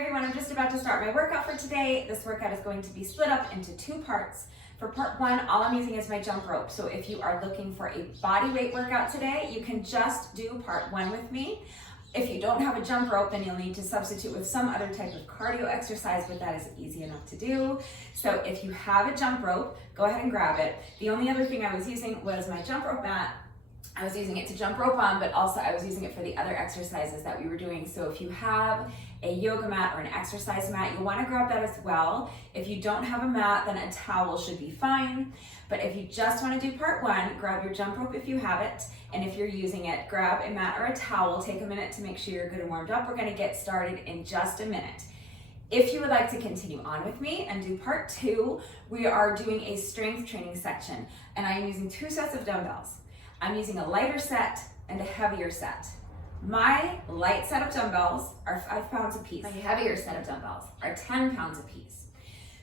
everyone, I'm just about to start my workout for today. This workout is going to be split up into two parts. For part one, all I'm using is my jump rope. So if you are looking for a body weight workout today, you can just do part one with me. If you don't have a jump rope, then you'll need to substitute with some other type of cardio exercise, but that is easy enough to do. So if you have a jump rope, go ahead and grab it. The only other thing I was using was my jump rope mat. I was using it to jump rope on, but also I was using it for the other exercises that we were doing. So if you have a yoga mat or an exercise mat, you'll want to grab that as well. If you don't have a mat, then a towel should be fine. But if you just want to do part one, grab your jump rope if you have it. And if you're using it, grab a mat or a towel. Take a minute to make sure you're good and warmed up. We're going to get started in just a minute. If you would like to continue on with me and do part two, we are doing a strength training section. And I am using two sets of dumbbells. I'm using a lighter set and a heavier set. My light set of dumbbells are 5 pounds a piece. My heavier set of dumbbells are 10 pounds a piece.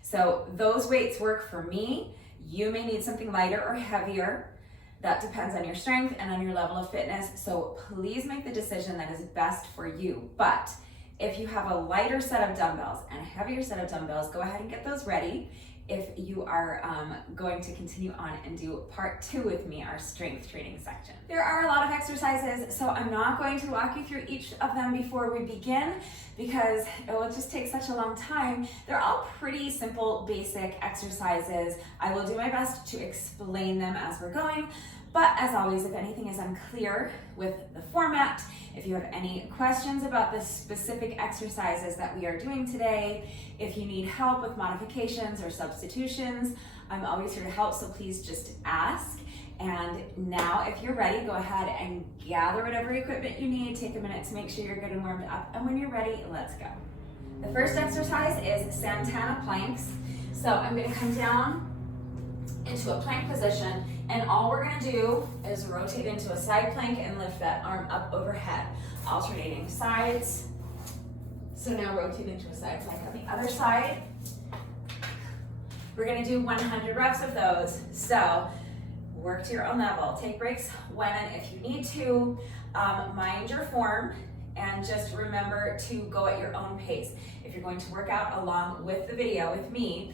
So those weights work for me. You may need something lighter or heavier. That depends on your strength and on your level of fitness. So please make the decision that is best for you. But if you have a lighter set of dumbbells and a heavier set of dumbbells, go ahead and get those ready. If you are going to continue on and do part two with me, our strength training section. There are a lot of exercises, so I'm not going to walk you through each of them before we begin because it will just take such a long time. They're all pretty simple, basic exercises. I will do my best to explain them as we're going, but as always, if anything is unclear with the format, if you have any questions about the specific exercises that we are doing today, if you need help with modifications or substitutions, I'm always here to help, so please just ask. And now, if you're ready, go ahead and gather whatever equipment you need. Take a minute to make sure you're good and warmed up. And when you're ready, let's go. The first exercise is Santana planks. So I'm gonna come down into a plank position, and all we're gonna do is rotate into a side plank and lift that arm up overhead, alternating sides. So now rotate into a side plank on the other side. We're gonna do 100 reps of those. So work to your own level. Take breaks when and if you need to. Mind your form and just remember to go at your own pace. If you're going to work out along with the video with me,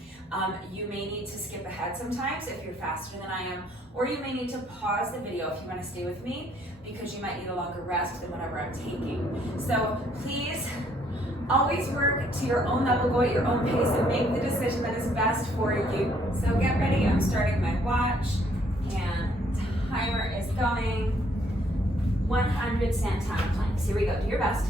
you may need to skip ahead sometimes if you're faster than I am, or you may need to pause the video if you want to stay with me because you might need a longer rest than whatever I'm taking. So please always work to your own level, go at your own pace, and make the decision that is best for you. So get ready, I'm starting my watch, and timer is going. 100 Santana planks. Here we go, do your best.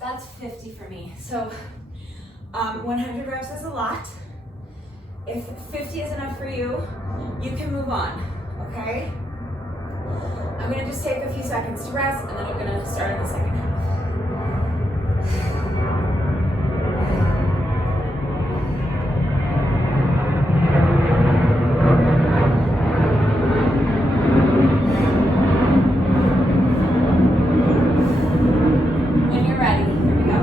That's 50 for me. So 100 reps is a lot. If 50 is enough for you, you can move on, okay? I'm gonna just take a few seconds to rest, and then I'm gonna start in the second half. When you're ready, here we go.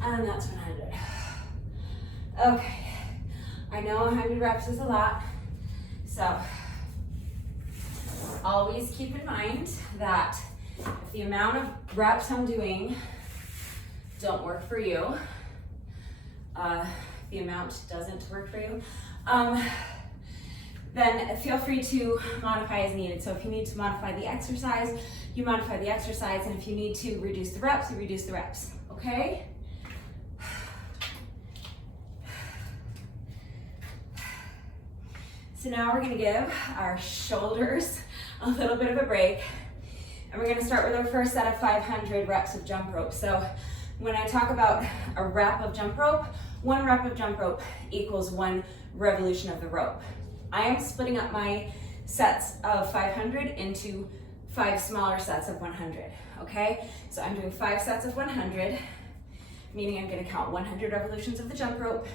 And that's 100. Okay, I know 100 reps is a lot, so always keep in mind that if the amount of reps I'm doing don't work for you, the amount doesn't work for you, then feel free to modify as needed. So if you need to modify the exercise, you modify the exercise, and if you need to reduce the reps, you reduce the reps, okay? So now we're gonna give our shoulders a little bit of a break, and we're gonna start with our first set of 500 reps of jump rope. So when I talk about a rep of jump rope, 1 rep of jump rope equals 1 revolution of the rope. I am splitting up my sets of 500 into 5 smaller sets of 100, okay? So I'm doing 5 sets of 100, meaning I'm gonna count 100 revolutions of the jump rope,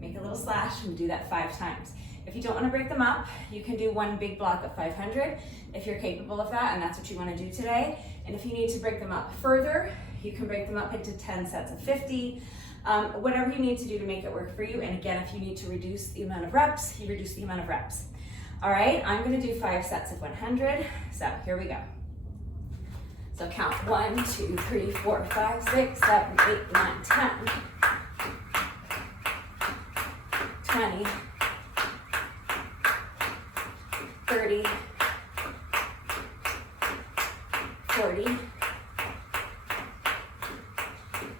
make a little slash, and do that 5 times. If you don't wanna break them up, you can do 1 big block of 500 if you're capable of that, and that's what you wanna do today. And if you need to break them up further, you can break them up into 10 sets of 50, whatever you need to do to make it work for you. And again, if you need to reduce the amount of reps, you reduce the amount of reps. All right, I'm gonna do 5 sets of 100, so here we go. So count 1, 2, 3, 4, 5, 6, 7, 8, 9, 10, 20, 30, 40,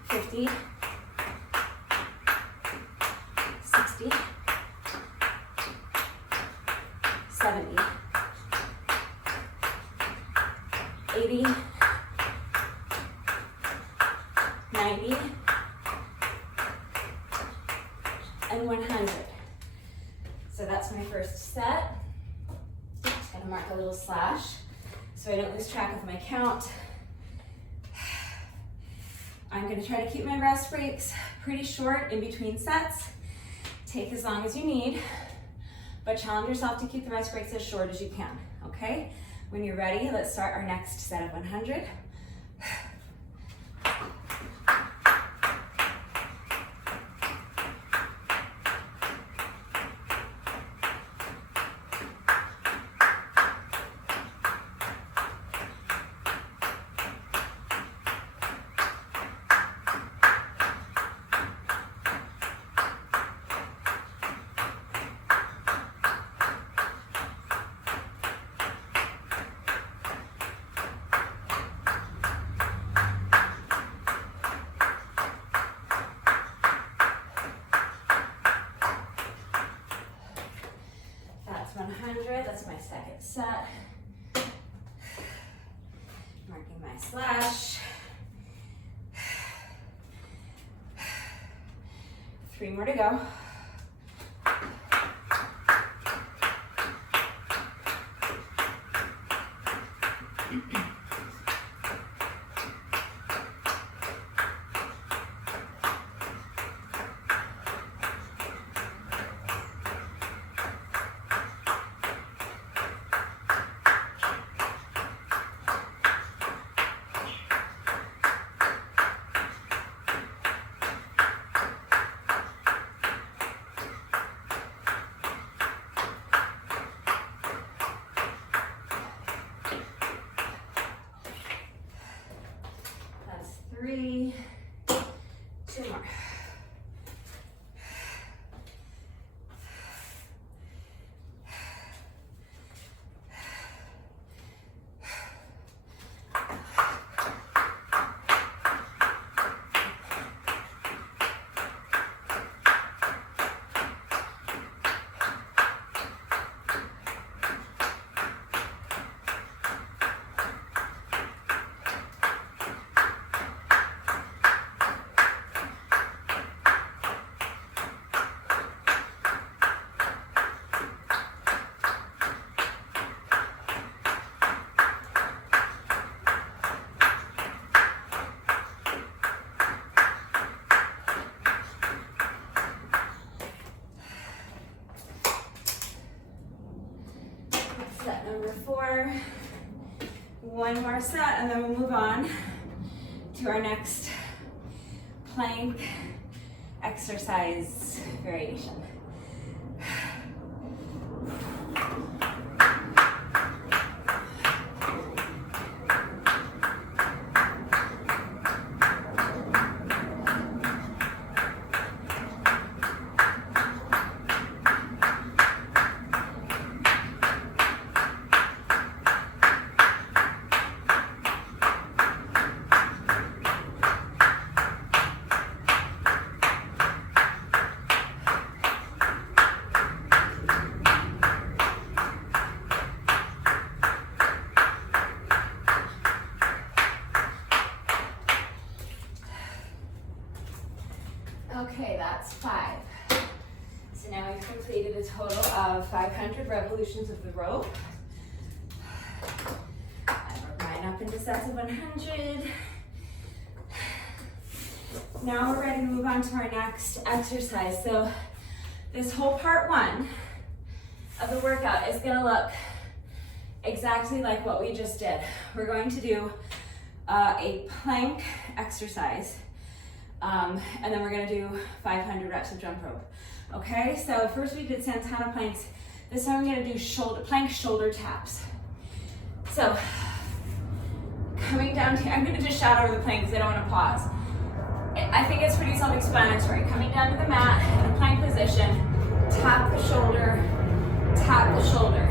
50, 60, 70, 80, 90, and 100. So that's my first set. Just gonna mark a little slash so I don't lose track of my count. I'm gonna try to keep my rest breaks pretty short in between sets. Take as long as you need, but challenge yourself to keep the rest breaks as short as you can, okay? When you're ready, let's start our next set of 100. That's my second set. Marking my slash. 3 more to go. Three, 2 more. Set number 4, 1 more set, and then we'll move on to our next plank exercise variation. Okay, that's 5. So now we've completed a total of 500 revolutions of the rope. I broke mine up into sets of 100. Now we're ready to move on to our next exercise. So this whole part 1 of the workout is gonna look exactly like what we just did. We're going to do a plank exercise. And then we're gonna do 500 reps of jump rope. Okay, so first we did Santana planks. This time we're gonna do plank shoulder taps. So, coming down here, I'm gonna just shout over the plank because I don't wanna pause. I think it's pretty self-explanatory. Coming down to the mat in a plank position, tap the shoulder, tap the shoulder.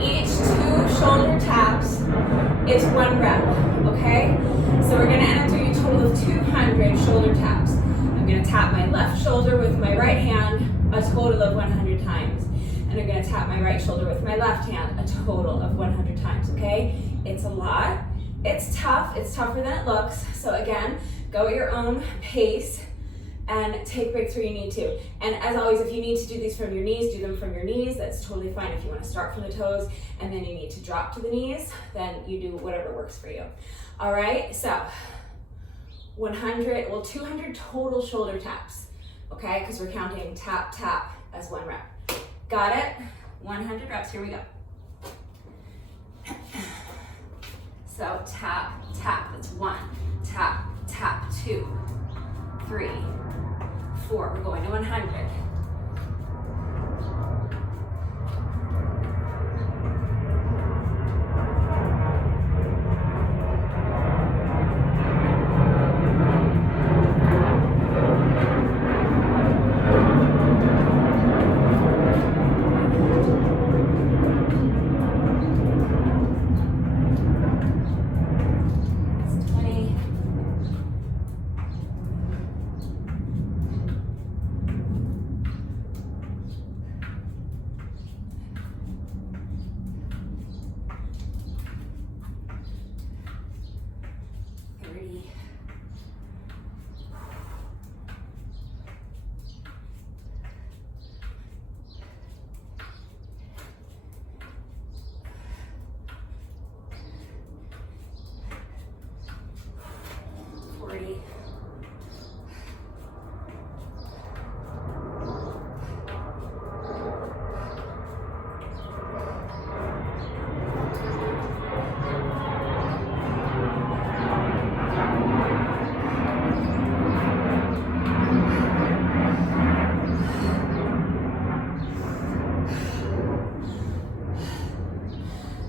Each 2 shoulder taps is 1 rep, okay? So we're gonna end up doing a total of 200 shoulder taps. I'm gonna tap my left shoulder with my right hand a total of 100 times. And I'm gonna tap my right shoulder with my left hand a total of 100 times, okay? It's a lot, it's tough, it's tougher than it looks. So again, go at your own pace. and take breaks where you need to. And as always, if you need to do these from your knees, do them from your knees. That's totally fine. If you want to start from the toes and then you need to drop to the knees, then you do whatever works for you. All right, so 100, well, 200 total shoulder taps, okay? Because we're counting tap, tap as one rep. Got it? 100 reps, here we go. So tap, tap, that's 1. Tap, tap, 2, 3, 4. We're going to 100.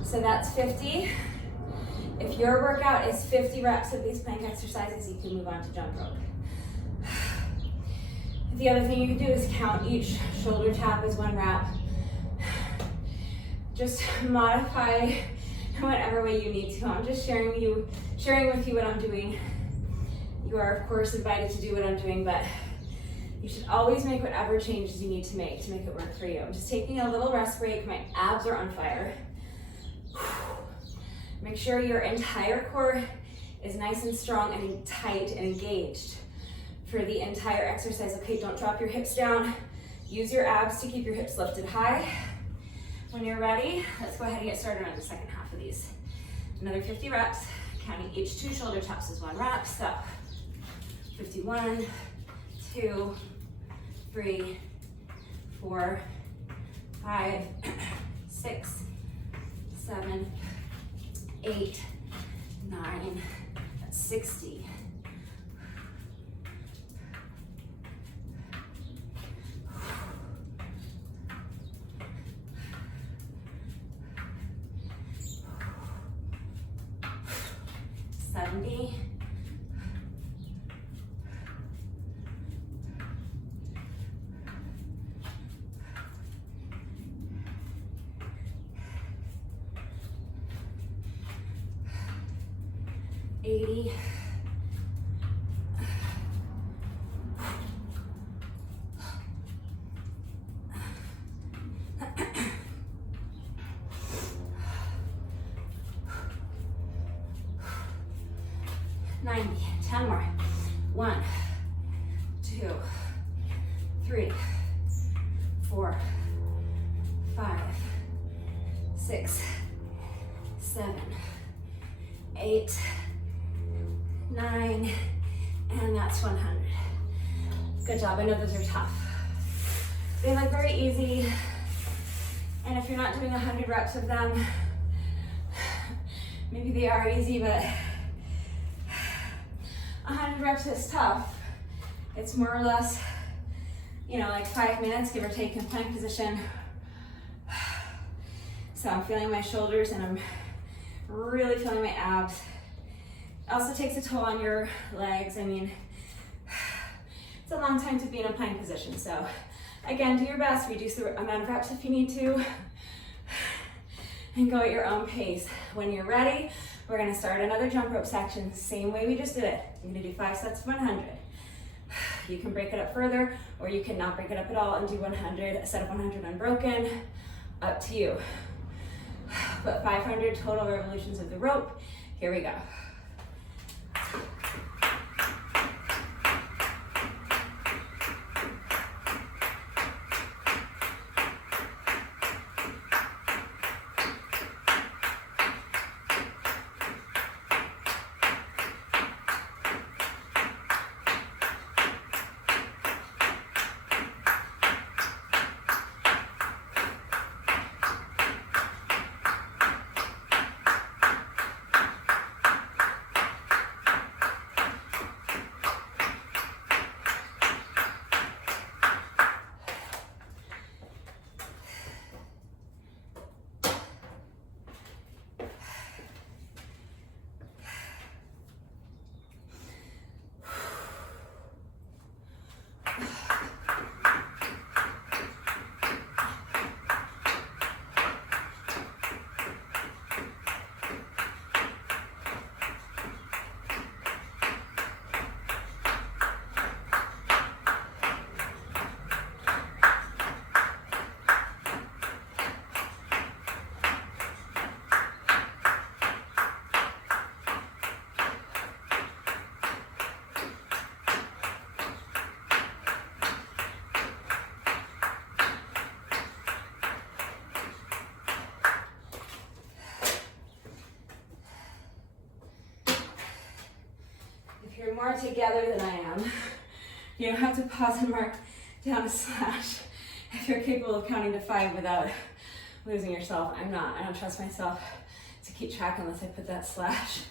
So that's 50. If your workout is 50 reps of these plank exercises, you can move on to jump rope. The other thing you can do is count each shoulder tap as one rep. Just modify whatever way you need to. I'm just sharing with you what I'm doing. You are of course invited to do what I'm doing, but you should always make whatever changes you need to make it work for you. I'm just taking a little rest break. My abs are on fire. Make sure your entire core is nice and strong and tight and engaged for the entire exercise. Okay, don't drop your hips down. Use your abs to keep your hips lifted high. When you're ready, let's go ahead and get started on the second half of these. Another 50 reps, counting each 2 shoulder taps as one rep. So 51, 2, 3, 4, 5, 6, 7, 8, 9, that's 60. Ninety. 10 more. 1, 2, 3, 4, 5, 6, 7, 8, 9, and that's 100. Good job. I know those are tough. They look very easy, and if you're not doing 100 reps of them, maybe they are easy, but 100 reps is tough. It's more or less, like 5 minutes, give or take, in plank position. So I'm feeling my shoulders and I'm really feeling my abs. It also takes a toll on your legs. I mean, it's a long time to be in a plank position. So again, do your best, reduce the amount of reps if you need to, and go at your own pace. When you're ready, we're gonna start another jump rope section, same way we just did it. You're gonna do 5 sets of 100. You can break it up further, or you can not break it up at all and do 100, a set of 100 unbroken, up to you. But 500 total revolutions of the rope. Here we go. You're more together than I am. You don't have to pause and mark down a slash if you're capable of counting to 5 without losing yourself. I'm not. I don't trust myself to keep track unless I put that slash.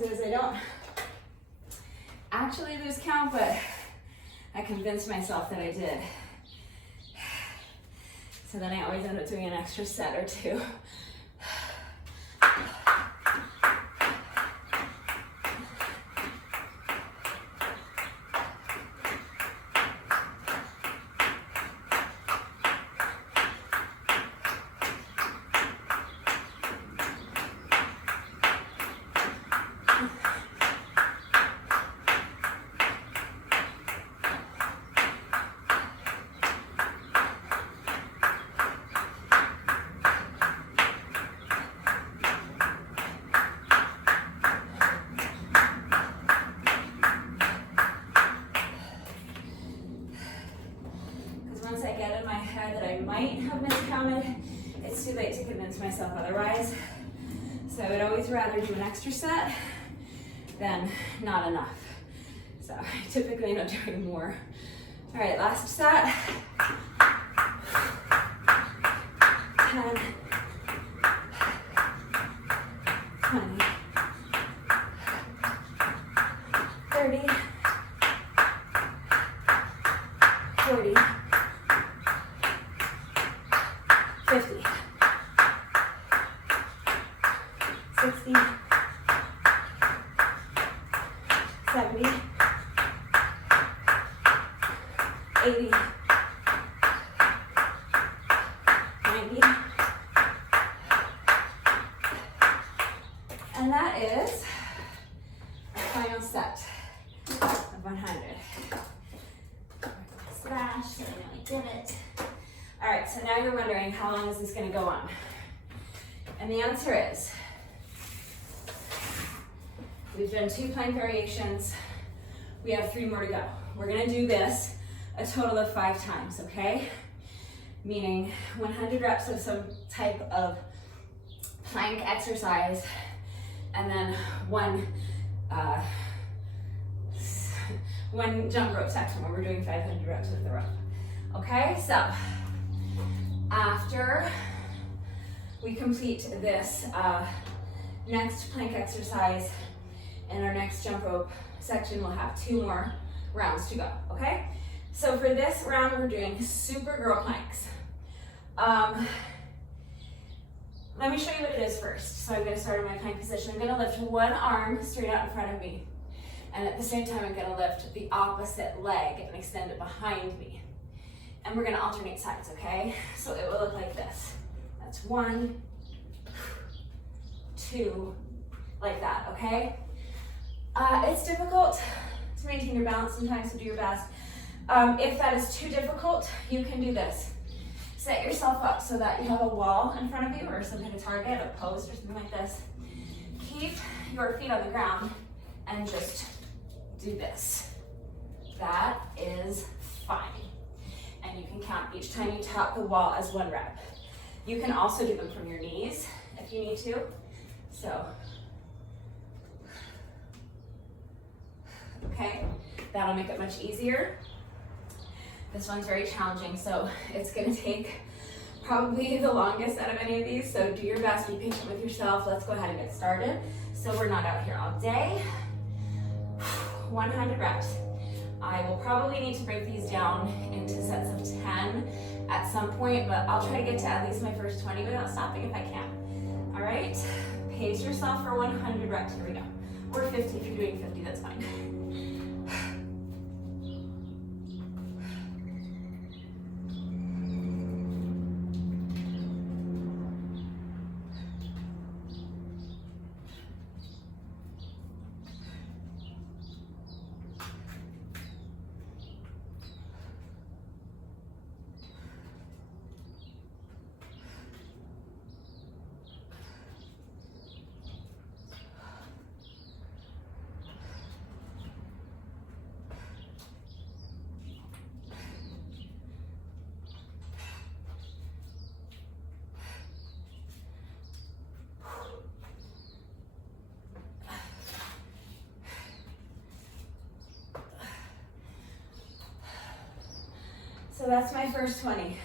Is I don't actually lose count, but I convinced myself that I did. So then I always end up doing an extra set or two. Once I get in my head that I might have miscounted, it's too late to convince myself otherwise. So I would always rather do an extra set than not enough. So I typically end up doing more. All right, last set. 10, 20, 30, 40, 50, 60, 70, 80, 90, and that is our final set of 100. Slash, so I nearly did it. All right, so now you're wondering, how long is this gonna go on? And the answer is, we've done 2 plank variations. We have 3 more to go. We're gonna do this a total of 5 times, okay? Meaning 100 reps of some type of plank exercise, and then one jump rope section where we're doing 500 reps with the rope. Okay, so after we complete this next plank exercise and our next jump rope section, we'll have 2 more rounds to go, okay? So for this round, we're doing super girl planks. Let me show you what it is first. So I'm gonna start in my plank position. I'm gonna lift one arm straight out in front of me. And at the same time, I'm gonna lift the opposite leg and extend it behind me. And we're gonna alternate sides, okay? So it will look like this. That's 1, 2, like that, okay? It's difficult to maintain your balance sometimes, so do your best. If that is too difficult, you can do this. Set yourself up so that you have a wall in front of you or some kind of target, a post or something like this. Keep your feet on the ground and just do this. That is fine. And you can count each time you tap the wall as 1 rep. You can also do them from your knees if you need to. So, okay, that'll make it much easier. This one's very challenging, so it's gonna take probably the longest out of any of these, so do your best, be patient with yourself. Let's go ahead and get started. So we're not out here all day. 100 reps. I will probably need to break these down into sets of 10 at some point, but I'll try to get to at least my first 20 without stopping if I can. All right, pace yourself for 100 reps, here we go. Or 50 if you're doing 50, that's fine. So that's my first 20.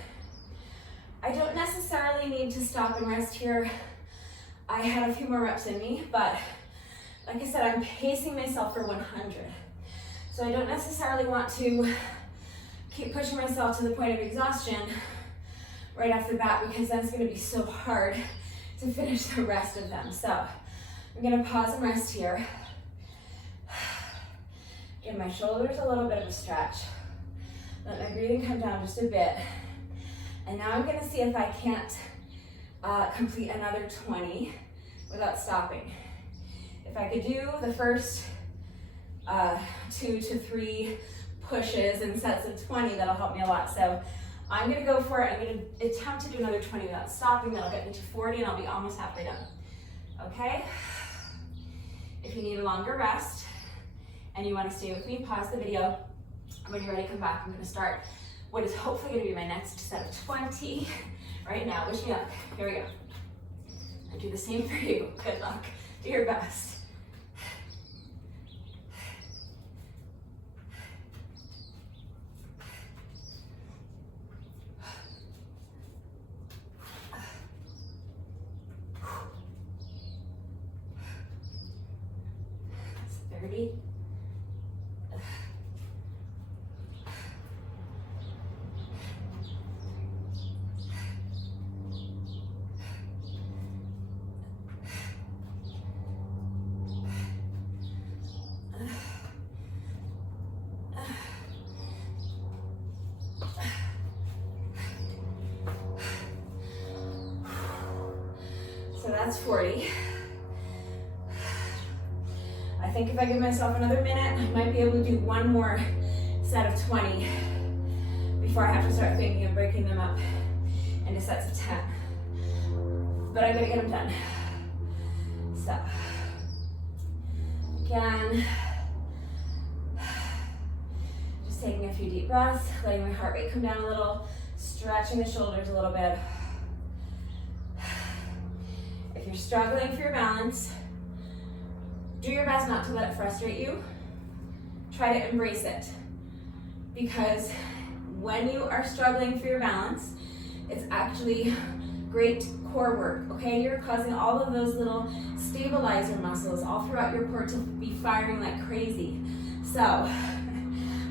I don't necessarily need to stop and rest here. I had a few more reps in me, but like I said, I'm pacing myself for 100. So I don't necessarily want to keep pushing myself to the point of exhaustion right off the bat, because then it's going to be so hard to finish the rest of them. So I'm going to pause and rest here. Give my shoulders a little bit of a stretch. Let my breathing come down just a bit. And now I'm going to see if I can't complete another 20 without stopping. If I could do the first 2 to 3 pushes in sets of 20, that'll help me a lot. So I'm going to go for it. I'm going to attempt to do another 20 without stopping. That'll get me to 40 and I'll be almost halfway done. Okay? If you need a longer rest and you want to stay with me, pause the video. When you're ready, come back. I'm going to start what is hopefully going to be my next set of 20 right now. Wish me luck. Here we go. I do the same for you. Good luck. Do your best. That's 30. So that's 40. I think if I give myself another minute, I might be able to do one more set of 20 before I have to start thinking of breaking them up into sets of 10. But I'm gonna get them done. So, again, just taking a few deep breaths, letting my heart rate come down a little, stretching the shoulders a little bit. If you're struggling for your balance, do your best not to let it frustrate you. Try to embrace it. Because when you are struggling for your balance, it's actually great core work, okay? You're causing all of those little stabilizer muscles all throughout your core to be firing like crazy. So,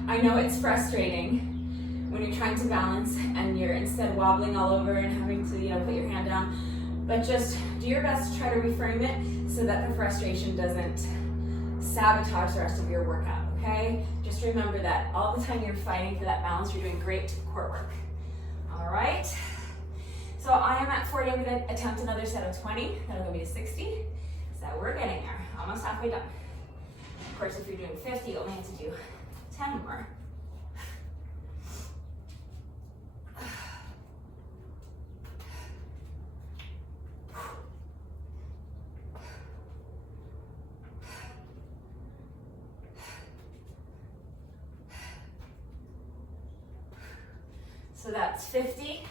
I know it's frustrating when you're trying to balance and you're instead wobbling all over and having to, put your hand down. But just do your best to try to reframe it so that the frustration doesn't sabotage the rest of your workout, okay? Just remember that all the time you're fighting for that balance, you're doing great core work. All right? So I am at 40. I'm going to attempt another set of 20. That'll go me to 60. So we're getting there. Almost halfway done. Of course, if you're doing 50, you only have to do 10 more. So that's 50.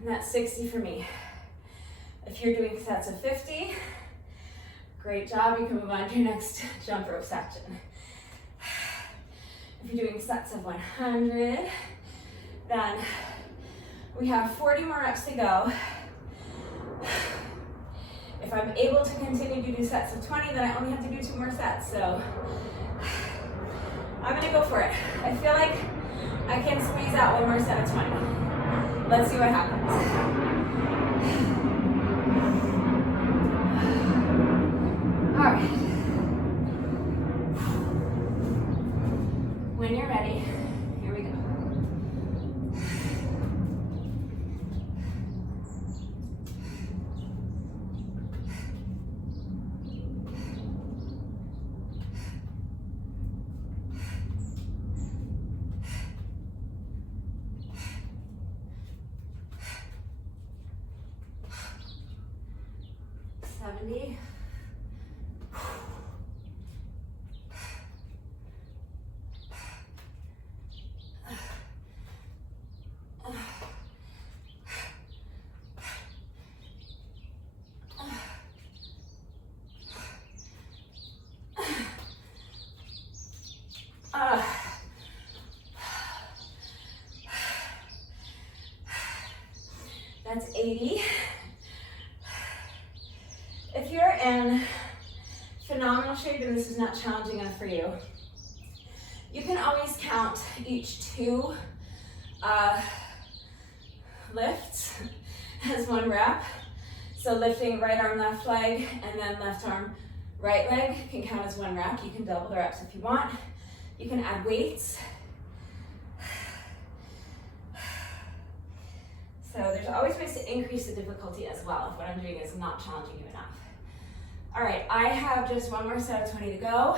And that's 60 for me. If you're doing sets of 50, great job. You can move on to your next jump rope section. If you're doing sets of 100, then we have 40 more reps to go. If I'm able to continue to do sets of 20, then I only have to do 2 more sets. So I'm gonna go for it. I feel like I can squeeze out 1 more set of 20. Let's see what happens. All right. When you're ready, here we go. 70. That's 80. If you're in phenomenal shape and this is not challenging enough for you, you can always count each 2 lifts as 1 rep. So lifting right arm, left leg, and then left arm, right leg can count as 1 rep. You can double the reps if you want. You can add weights. So there's always ways to increase the difficulty as well if what I'm doing is not challenging you enough. All right, I have just 1 more set of 20 to go.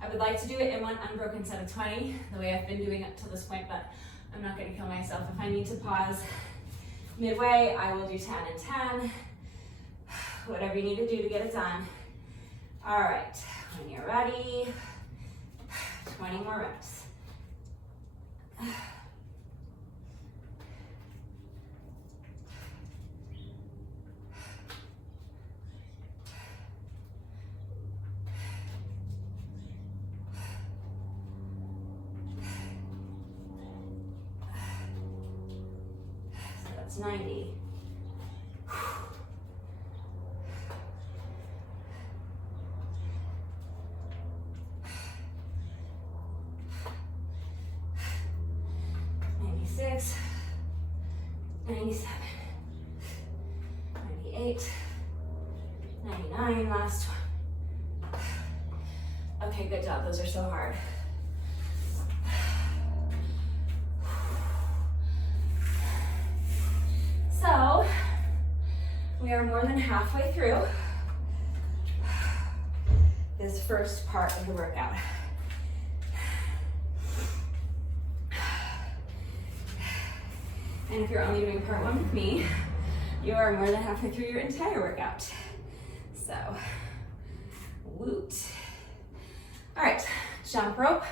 I would like to do it in 1 unbroken set of 20, the way I've been doing it to this point, but I'm not gonna kill myself. If I need to pause midway, I will do 10 and 10. Whatever you need to do to get it done. All right, when you're ready, 20 more reps. So that's 90. 96, 97, 98, 99, last one. Okay, good job, those are so hard. So, we are more than halfway through this first part of the workout. And if you're only doing part 1 with me, you are more than halfway through your entire workout. So, woot. All right, jump rope.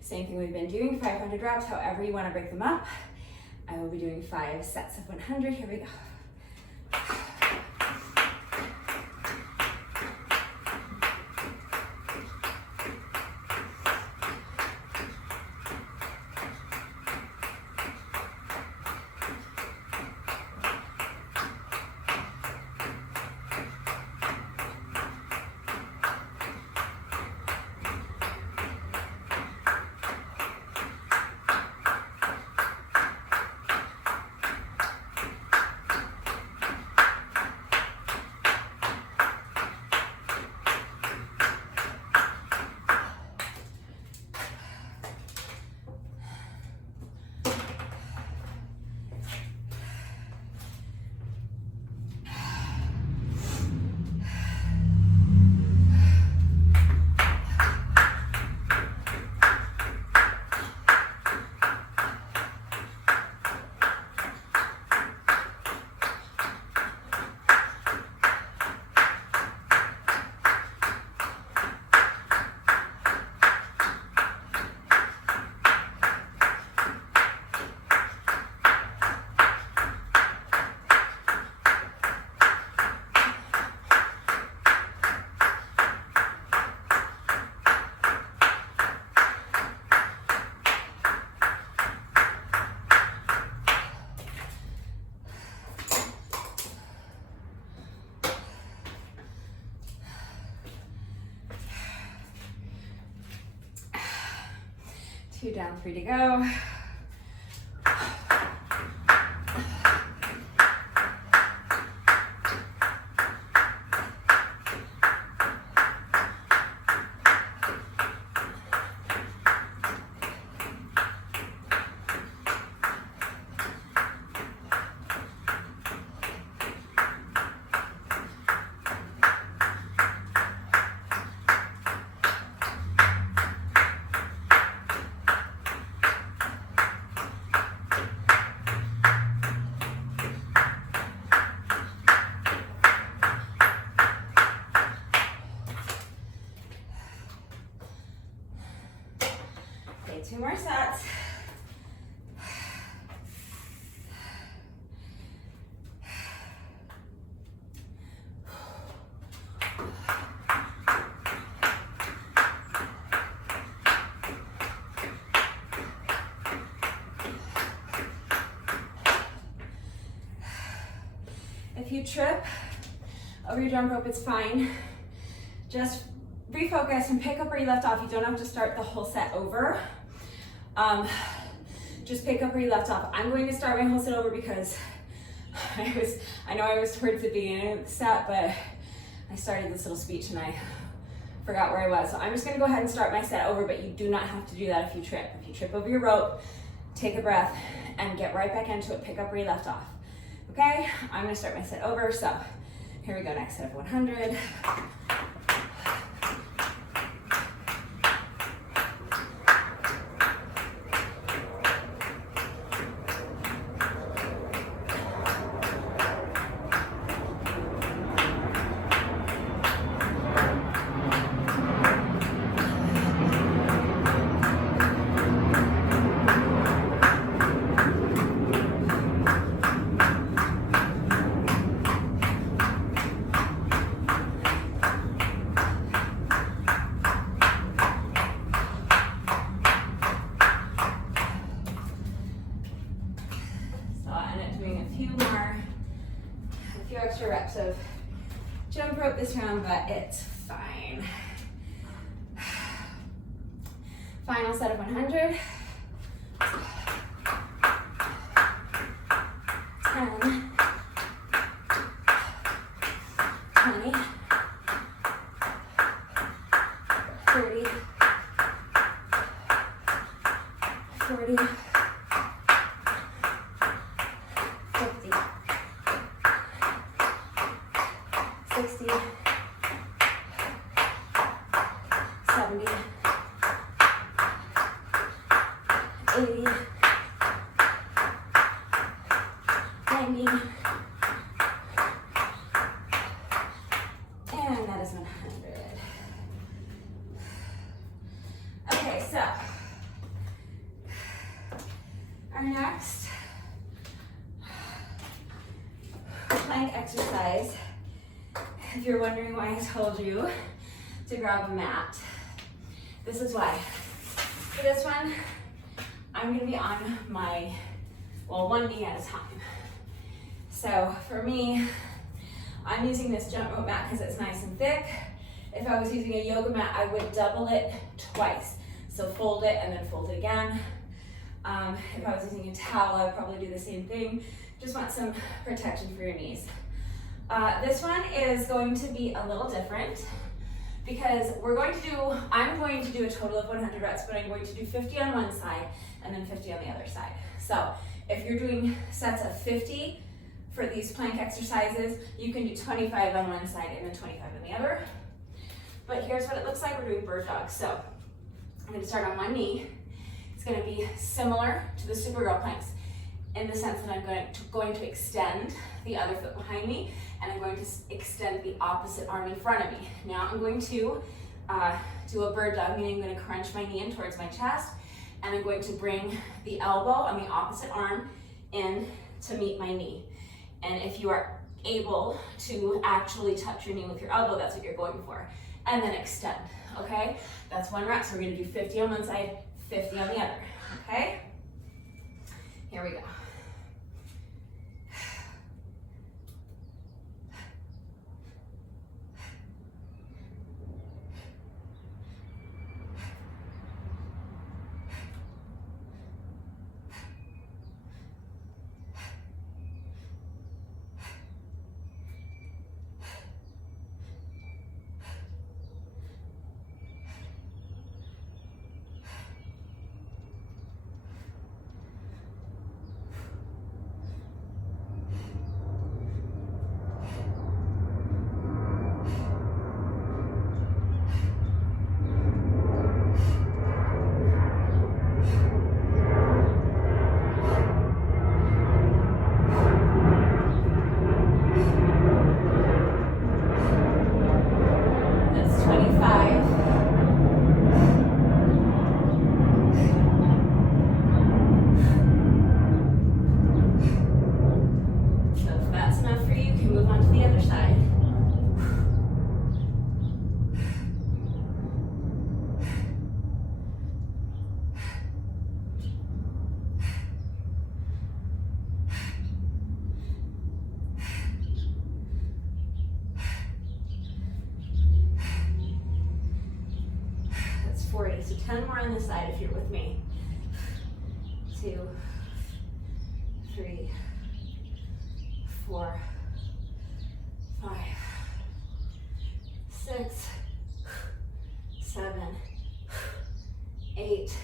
Same thing we've been doing, 500 reps, however you want to break them up. I will be doing 5 sets of 100. Here we go. Two down, 3 to go. Okay, 2 more sets. If you trip over your jump rope, it's fine. Just refocus and pick up where you left off. You don't have to start the whole set over. Just pick up where you left off. I'm going to start my whole set over because I know I was towards the beginning of the set, but I started this little speech and I forgot where I was. So I'm just gonna go ahead and start my set over, but you do not have to do that if you trip. If you trip over your rope, take a breath and get right back into it. Pick up where you left off. Okay, I'm gonna start my set over. So here we go, next set of 100. Extra reps of jump rope this round, but it's fine. Final set of 100. 10, 20, 30, 40, 50, 60, 70, 80, 90, and that is 100. Okay, so our next plank exercise, if you're wondering why I told you to grab a mat, this is why. For this one, I'm gonna be on my, well, one knee at a time. So for me, I'm using this jump rope mat because it's nice and thick. If I was using a yoga mat, I would double it twice. So fold it and then fold it again. If I was using a towel, I would probably do the same thing. Just want some protection for your knees. This one is going to be a little different because I'm going to do a total of 100 reps, but I'm going to do 50 on one side and then 50 on the other side. So if you're doing sets of 50 for these plank exercises, you can do 25 on one side and then 25 on the other. But here's what it looks like. We're doing bird dog. So I'm going to start on one knee. It's going to be similar to the Supergirl planks in the sense that I'm going to extend the other foot behind me, and I'm going to extend the opposite arm in front of me. Now I'm going to do a bird dog, meaning I'm going to crunch my knee in towards my chest, and I'm going to bring the elbow on the opposite arm in to meet my knee. And if you are able to actually touch your knee with your elbow, that's what you're going for. And then extend, okay? That's one rep, so we're gonna do 50 on one side, 50 on the other, okay? Here we go. 40. So 10 more on this side if you're with me. 2, 3, 4, 5, 6, 7, 8,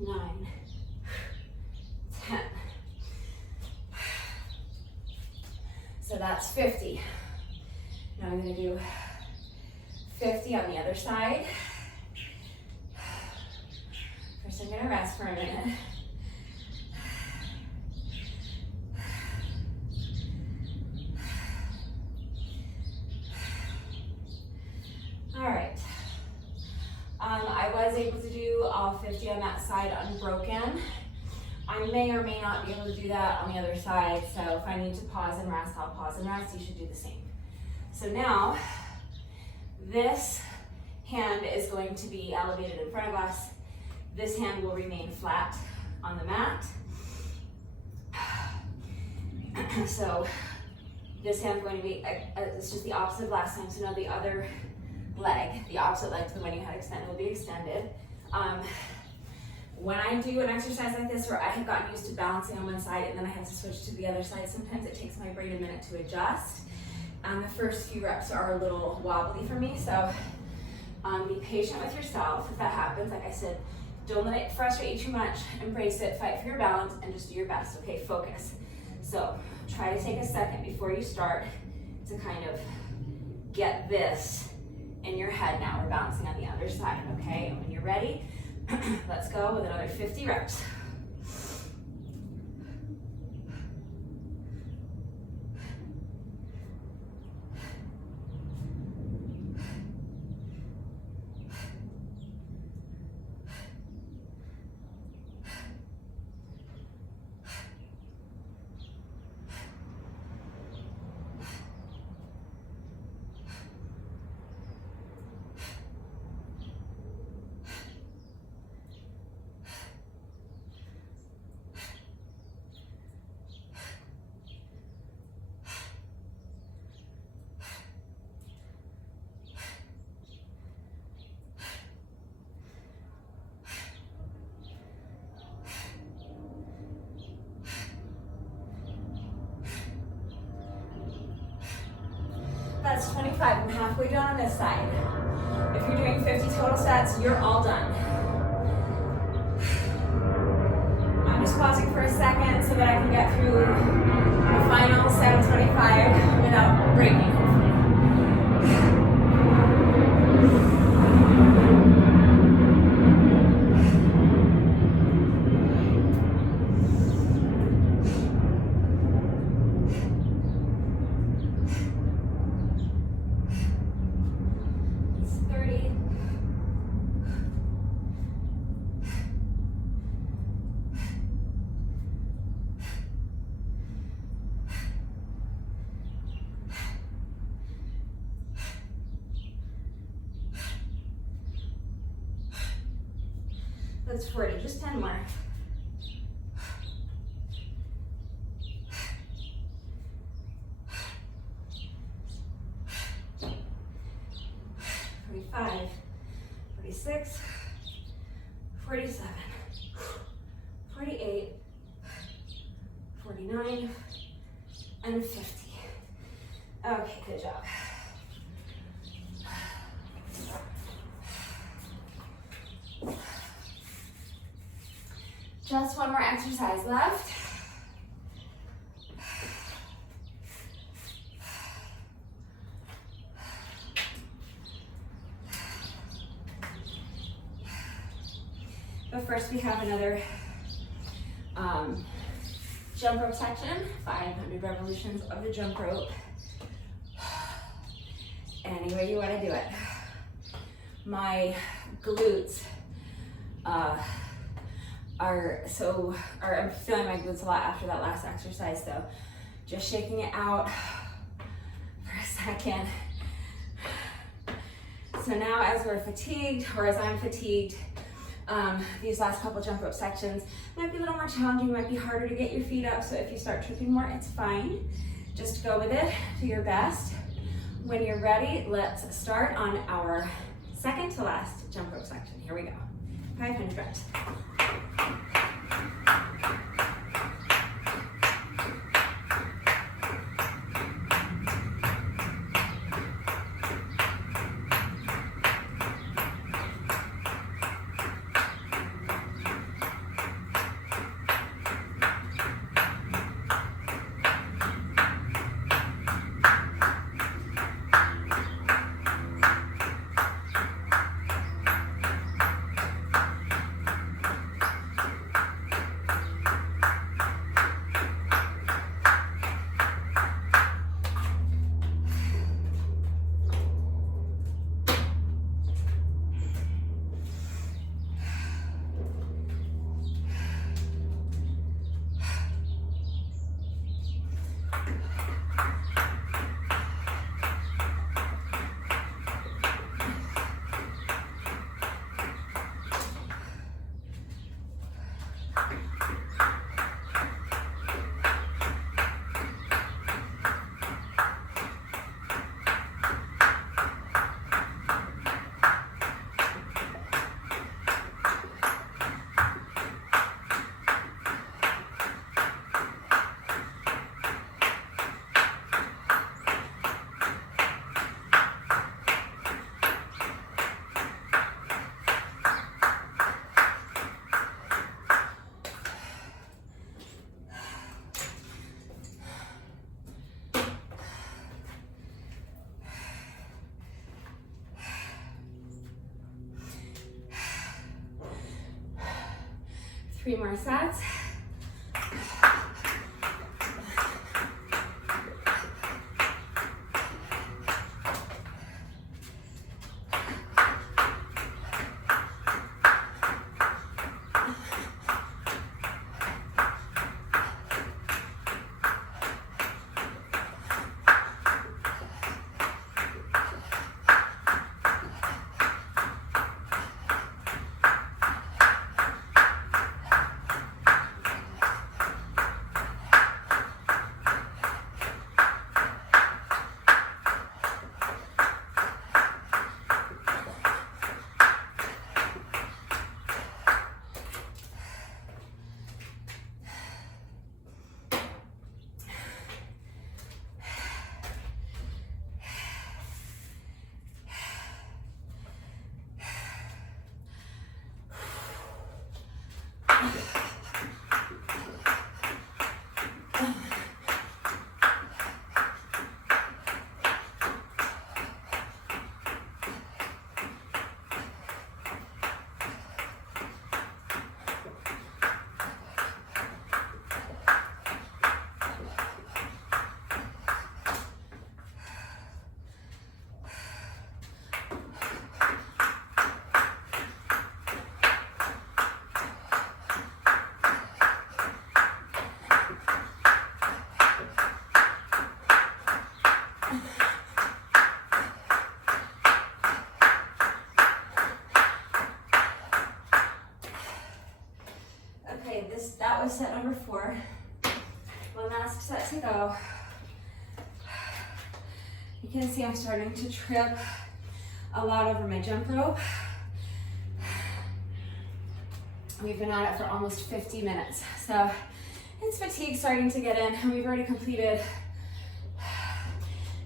9, 10. So that's 50. Now I'm going to do 50 on the other side. First I'm going to rest for a minute. All right. I was able to do all 50 on that side unbroken. I may or may not be able to do that on the other side, so if I need to pause and rest, I'll pause and rest. You should do the same. So now, this hand is going to be elevated in front of us. This hand will remain flat on the mat. So this hand's going to be, it's just the opposite of last time. So now the other leg, the opposite leg to the one you had extended, will be extended. When I do an exercise like this where I have gotten used to balancing on one side and then I have to switch to the other side, sometimes it takes my brain a minute to adjust. The first few reps are a little wobbly for me, so be patient with yourself if that happens. Like I said, don't let it frustrate you too much. Embrace it, fight for your balance, and just do your best, okay? Focus. So try to take a second before you start to kind of get this in your head now. We're balancing on the other side, okay? And when you're ready, let's go with another 50 reps. That's 25. I'm halfway done on this side. If you're doing 50 total sets, you're all done. I'm just pausing for a second so that I can get through the final set of 25 without breaking. That's 40, just 10 more. $45, $46, $47, $48, $49, and $50. Okay, good job. Just one more exercise left. But first we have another jump rope section, 500 revolutions of the jump rope. Any way you want to do it. My glutes I'm feeling my glutes a lot after that last exercise, so just shaking it out for a second. So now as we're fatigued, or as I'm fatigued, these last couple jump rope sections might be a little more challenging, might be harder to get your feet up, so if you start tripping more, it's fine. Just go with it, do your best. When you're ready, let's start on our second to last jump rope section. Here we go. 500 reps. Three more sets. That was set number 4. One last set to go. You can see I'm starting to trip a lot over my jump rope. We've been at it for almost 50 minutes. So it's fatigue starting to get in, and we've already completed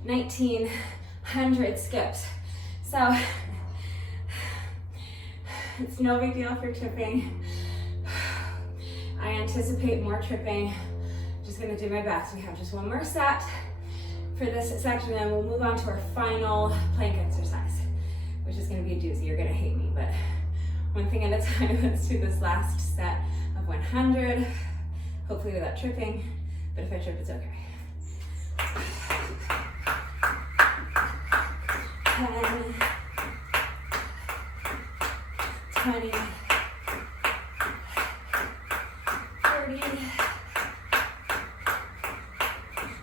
1,900 skips. So it's no big deal for tripping. I anticipate more tripping. Just gonna do my best. We have just one more set for this section, and we'll move on to our final plank exercise, which is gonna be a doozy. You're gonna hate me, but one thing at a time. Let's do this last set of 100, hopefully without tripping, but if I trip, it's okay. 10, 20, 30,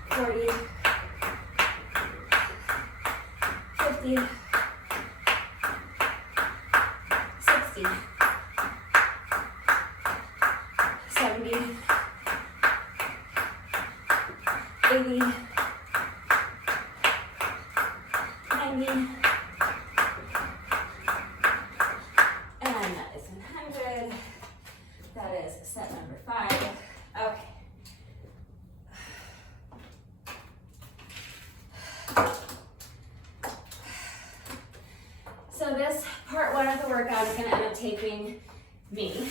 40, 50, 60, 70, 80, 90, So this part one of the workout is gonna end up taking me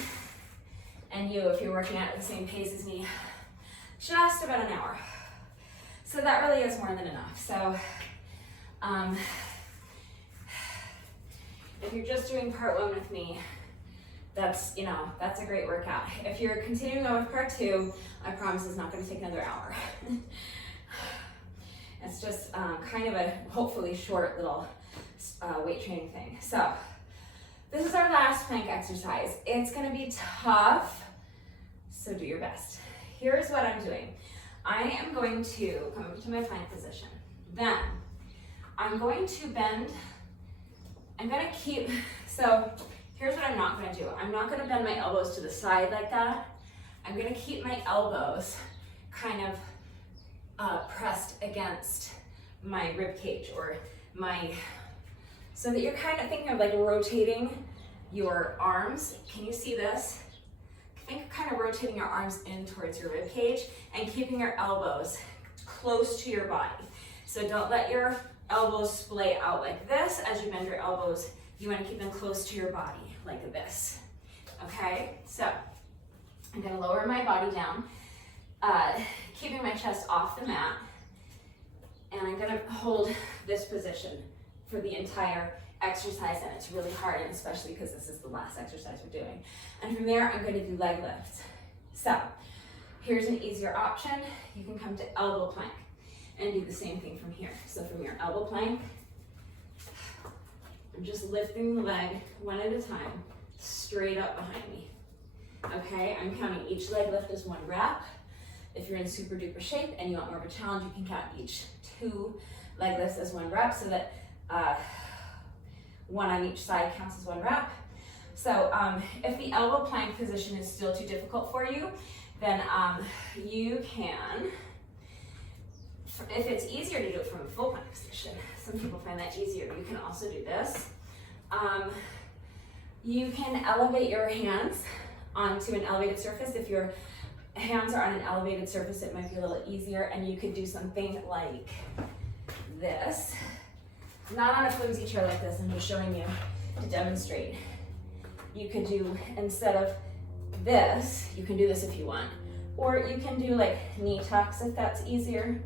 and you, if you're working out at the same pace as me, just about an hour. So that really is more than enough. So if you're just doing part one with me, that's a great workout. If you're continuing on with part two, I promise it's not going to take another hour. It's just kind of a hopefully short little weight training thing. So this is our last plank exercise. It's going to be tough, so do your best. Here's what I'm doing. I am going to come up to my plank position. Then I'm going to bend. I'm going to keep, so here's what I'm not going to do. I'm not going to bend my elbows to the side like that. I'm going to keep my elbows kind of pressed against my rib cage or so that you're kind of thinking of like rotating your arms. Can you see this? Think of kind of rotating your arms in towards your rib cage and keeping your elbows close to your body. So don't let your elbows splay out like this. As you bend your elbows, you want to keep them close to your body like this. Okay, so I'm going to lower my body down, keeping my chest off the mat, and I'm going to hold this position for the entire exercise, and it's really hard, and especially because this is the last exercise we're doing. And from there, I'm going to do leg lifts. So here's an easier option. You can come to elbow plank and do the same thing from here. So from your elbow plank, I'm just lifting the leg one at a time, straight up behind me. Okay, I'm counting each leg lift as one rep. If you're in super duper shape and you want more of a challenge, you can count each 2 leg lifts as one rep so that one on each side counts as one rep. So if the elbow plank position is still too difficult for you, then you can, if it's easier to do it from a full plank position, some people find that easier, you can also do this. You can elevate your hands onto an elevated surface. If your hands are on an elevated surface, it might be a little easier, and you could do something like this. Not on a flimsy chair like this, I'm just showing you to demonstrate. You could do, instead of this, you can do this if you want, or you can do like knee tucks if that's easier,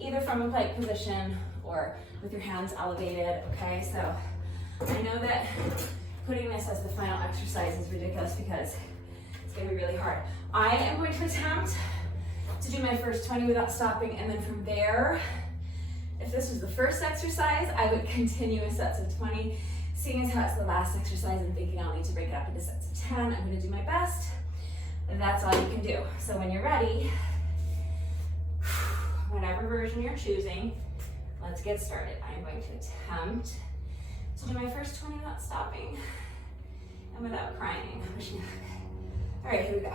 either from a plank position or with your hands elevated, okay? So I know that putting this as the final exercise is ridiculous because it's gonna be really hard. I am going to attempt to do my first 20 without stopping, and then from there, if this was the first exercise, I would continue in sets of 20. Seeing as how it's the last exercise and thinking I'll need to break it up into sets of 10, I'm gonna do my best, and that's all you can do. So when you're ready, whatever version you're choosing, let's get started. I'm going to attempt to do my first 20 without stopping and without crying. All right, here we go.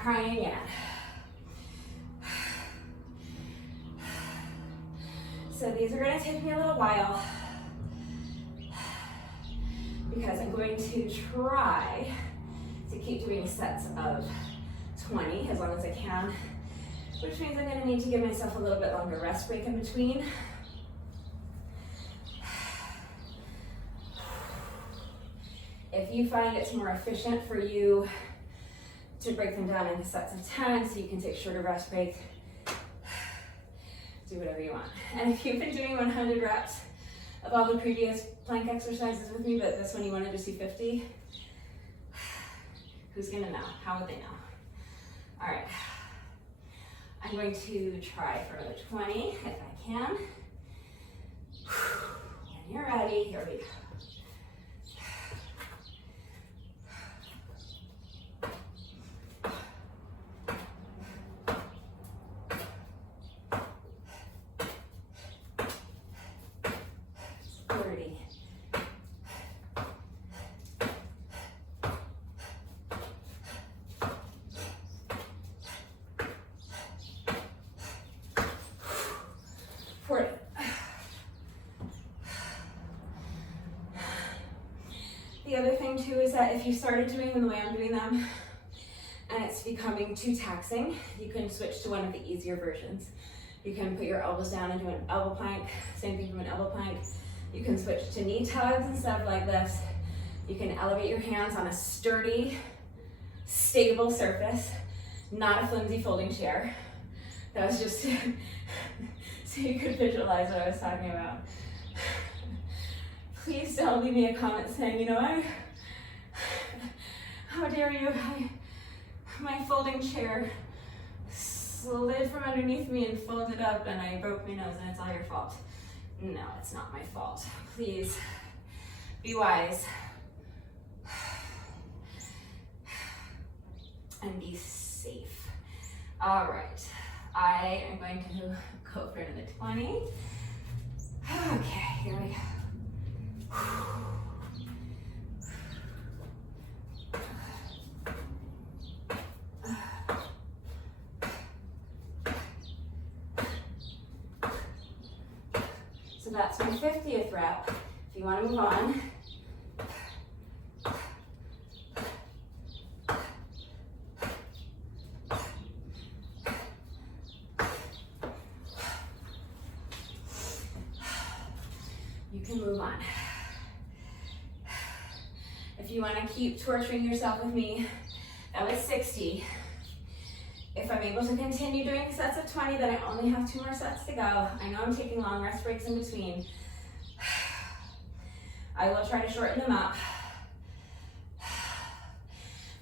Crying yet. So these are going to take me a little while because I'm going to try to keep doing sets of 20 as long as I can, which means I'm going to need to give myself a little bit longer rest break in between. If you find it's more efficient for you to break them down into sets of 10 so you can take shorter rest breaks, do whatever you want. And if you've been doing 100 reps of all the previous plank exercises with me, but this one you wanted to see 50, who's gonna know? How would they know? All right, I'm going to try for another 20 if I can. When you're ready, here we go. The other thing too is that if you started doing them the way I'm doing them and it's becoming too taxing, you can switch to one of the easier versions. You can put your elbows down and do an elbow plank, same thing from an elbow plank. You can switch to knee tugs instead of leg lifts. You can elevate your hands on a sturdy, stable surface, not a flimsy folding chair. That was just so you could visualize what I was talking about. Please don't leave me a comment saying, you know, how dare you, my folding chair slid from underneath me and folded up and I broke my nose and it's all your fault. No, it's not my fault. Please be wise and be safe. All right, I am going to go for another 20. Okay, here we go. So that's my 50th rep. If you want to move on, you can move on. If you want to keep torturing yourself with me, that was 60. If I'm able to continue doing sets of 20, then I only have 2 more sets to go. I know I'm taking long rest breaks in between. I will try to shorten them up.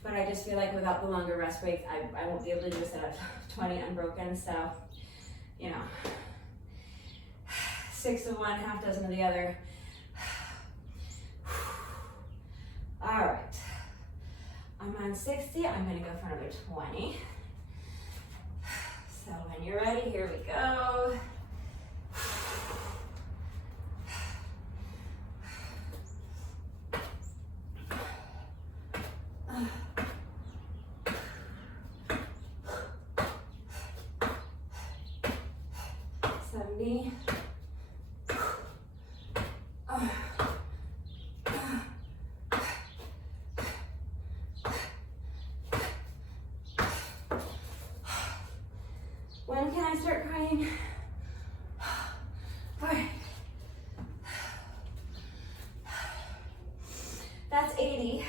But I just feel like without the longer rest breaks, I won't be able to do a set of 20 unbroken. So, you know, 6 of one, half dozen of the other. All right, I'm on 60, I'm gonna go for another 20. So when you're ready, here we go. When can I start crying? Boy. That's 80.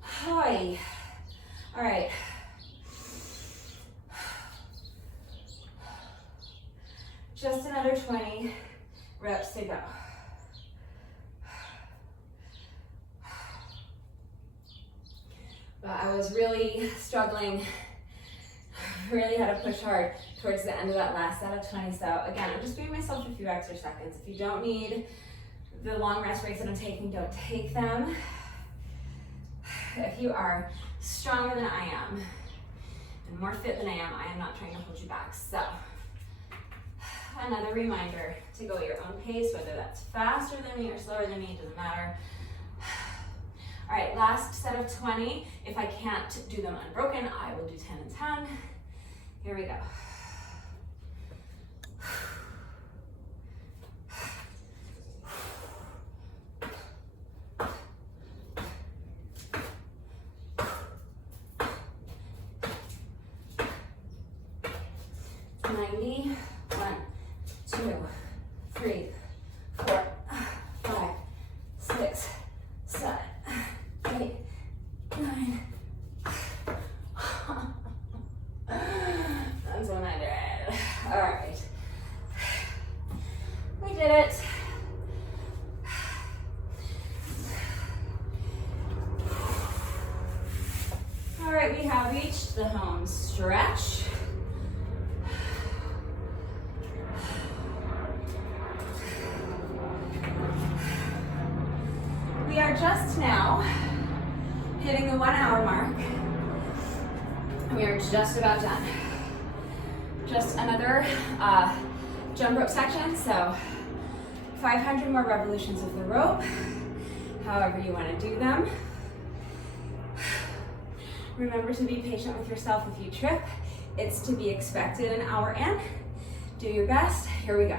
Hi. All right. Just another 20 reps to go. But I was really struggling, really had to push hard towards the end of that last set of 20. So again, I'm just giving myself a few extra seconds. If you don't need the long rest breaks that I'm taking, don't take them. If you are stronger than I am and more fit than I am not trying to hold you back. So another reminder to go at your own pace, whether that's faster than me or slower than me, it doesn't matter. All right, last set of 20. If I can't do them unbroken, I will do 10 and 10. Here we go. We have reached the home stretch. We are just now hitting the 1 hour mark. We are just about done. Just another jump rope section, so 500 more revolutions of the rope, however you want to do them. Remember to be patient with yourself if you trip. It's to be expected an hour in. Do your best. Here we go.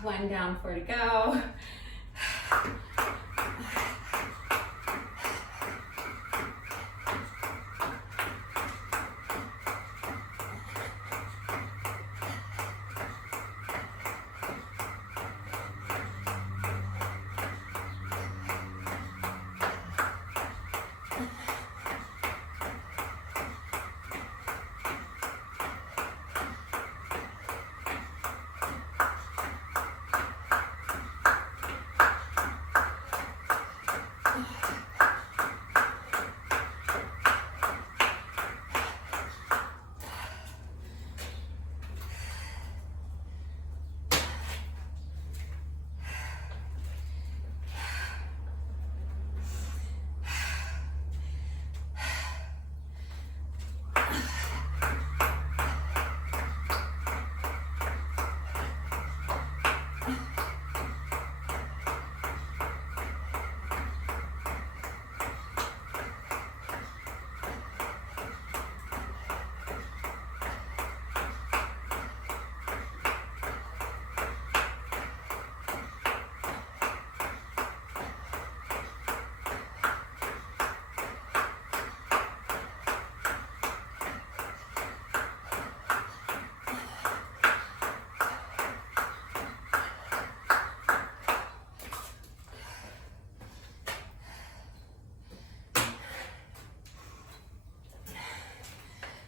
One down, 4 to go.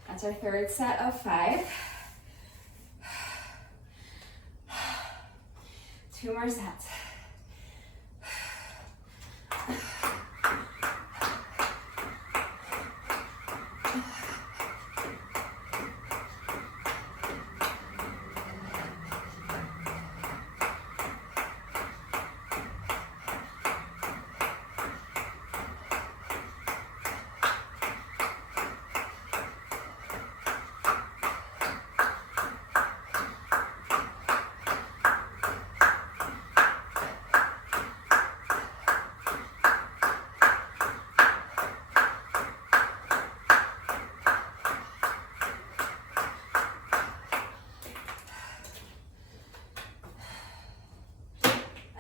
That's our third set of 5. 2 more sets.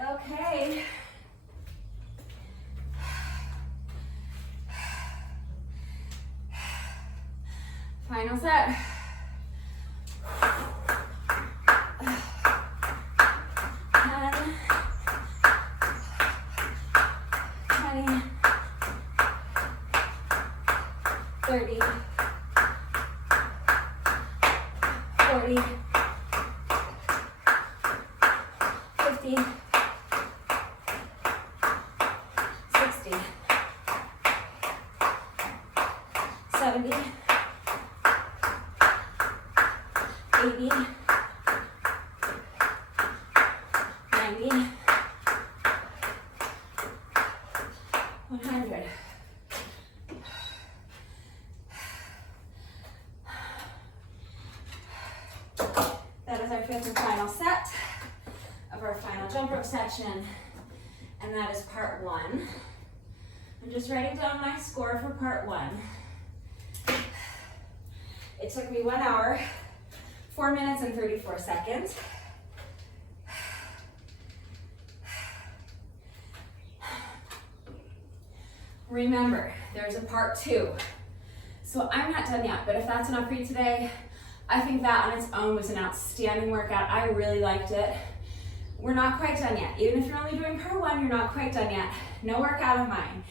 Okay. Final set. 10, 20, 30, 40, 50, 60, 70, 80, 90, 100. That is our 5th and final set of our final jump rope section, and that is part 1. I'm just writing down my score for part 1. It took me 1 hour, 4 minutes and 34 seconds. Remember, there's a part 2. So I'm not done yet, but if that's enough for you today, I think that on its own was an outstanding workout. I really liked it. We're not quite done yet. Even if you're only doing part 1, you're not quite done yet. No workout of mine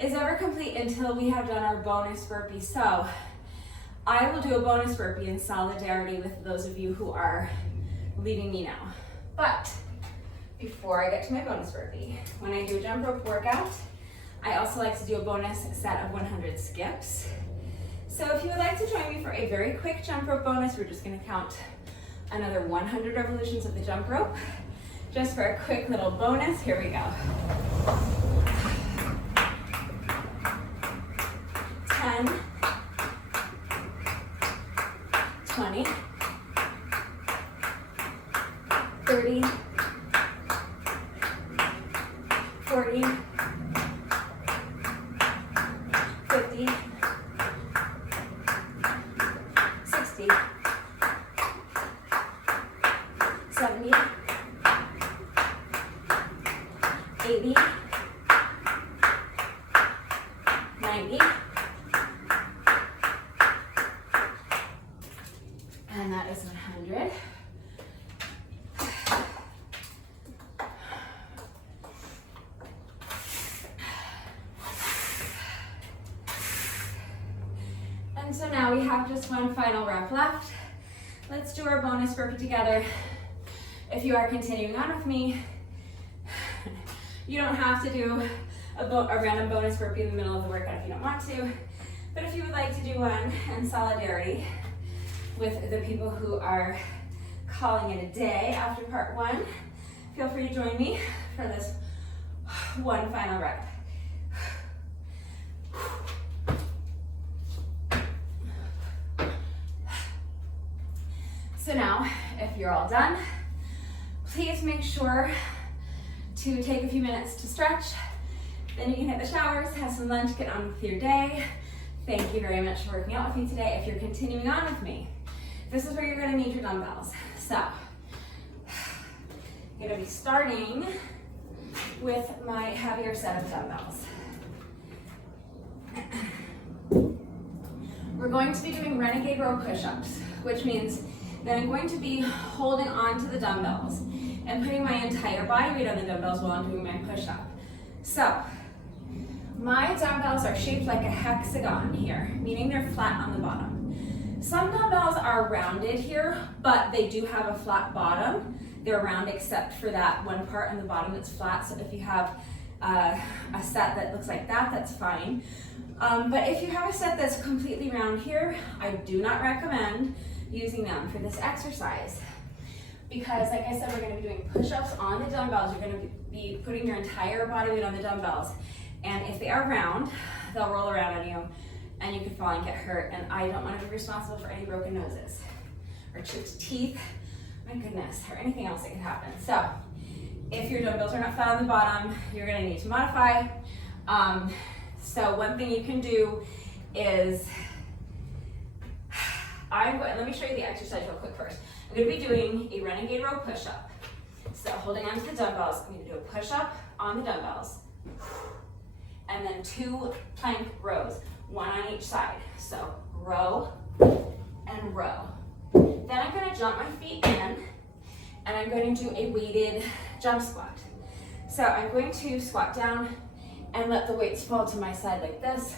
is ever complete until we have done our bonus burpee. So I will do a bonus burpee in solidarity with those of you who are leaving me now. But before I get to my bonus burpee, when I do a jump rope workout, I also like to do a bonus set of 100 skips. So if you would like to join me for a very quick jump rope bonus, we're just going to count another 100 revolutions of the jump rope. Just for a quick little bonus, here we go. 10, 20, 30, 40, 50, 60, 70, 80, 90, and that is 100. And so now we have just one final rep left. Let's do our bonus burpee together. If you are continuing on with me, you don't have to do a random bonus burpee in the middle of the workout if you don't want to. But if you would like to do one in solidarity with the people who are calling it a day after part one, feel free to join me for this one final rep. So now, if you're all done, please make sure to take a few minutes to stretch. Then you can hit the showers, have some lunch, get on with your day. Thank you very much for working out with me today. If you're continuing on with me, this is where you're gonna need your dumbbells. So, I'm gonna be starting with my heavier set of dumbbells. We're going to be doing renegade row push-ups, which means that I'm going to be holding on to the dumbbells and putting my entire body weight on the dumbbells while I'm doing my push-up. So, my dumbbells are shaped like a hexagon here, meaning they're flat on the bottom. Some dumbbells are rounded here, but they do have a flat bottom. They're round except for that one part on the bottom that's flat, so if you have a set that looks like that, that's fine. But if you have a set that's completely round here, I do not recommend using them for this exercise. Because like I said, we're gonna be doing push-ups on the dumbbells. You're gonna be putting your entire body weight on the dumbbells. And if they are round, they'll roll around on you and you could fall and get hurt. And I don't wanna be responsible for any broken noses or chipped teeth, my goodness, or anything else that could happen. So if your dumbbells are not flat on the bottom, you're gonna need to modify. So one thing you can do is, let me show you the exercise real quick first. I'm gonna be doing a renegade row push-up. So holding on to the dumbbells, I'm gonna do a push-up on the dumbbells. And then 2 plank rows, 1 on each side. So row and row. Then I'm gonna jump my feet in and I'm going to do a weighted jump squat. So I'm going to squat down and let the weights fall to my side like this.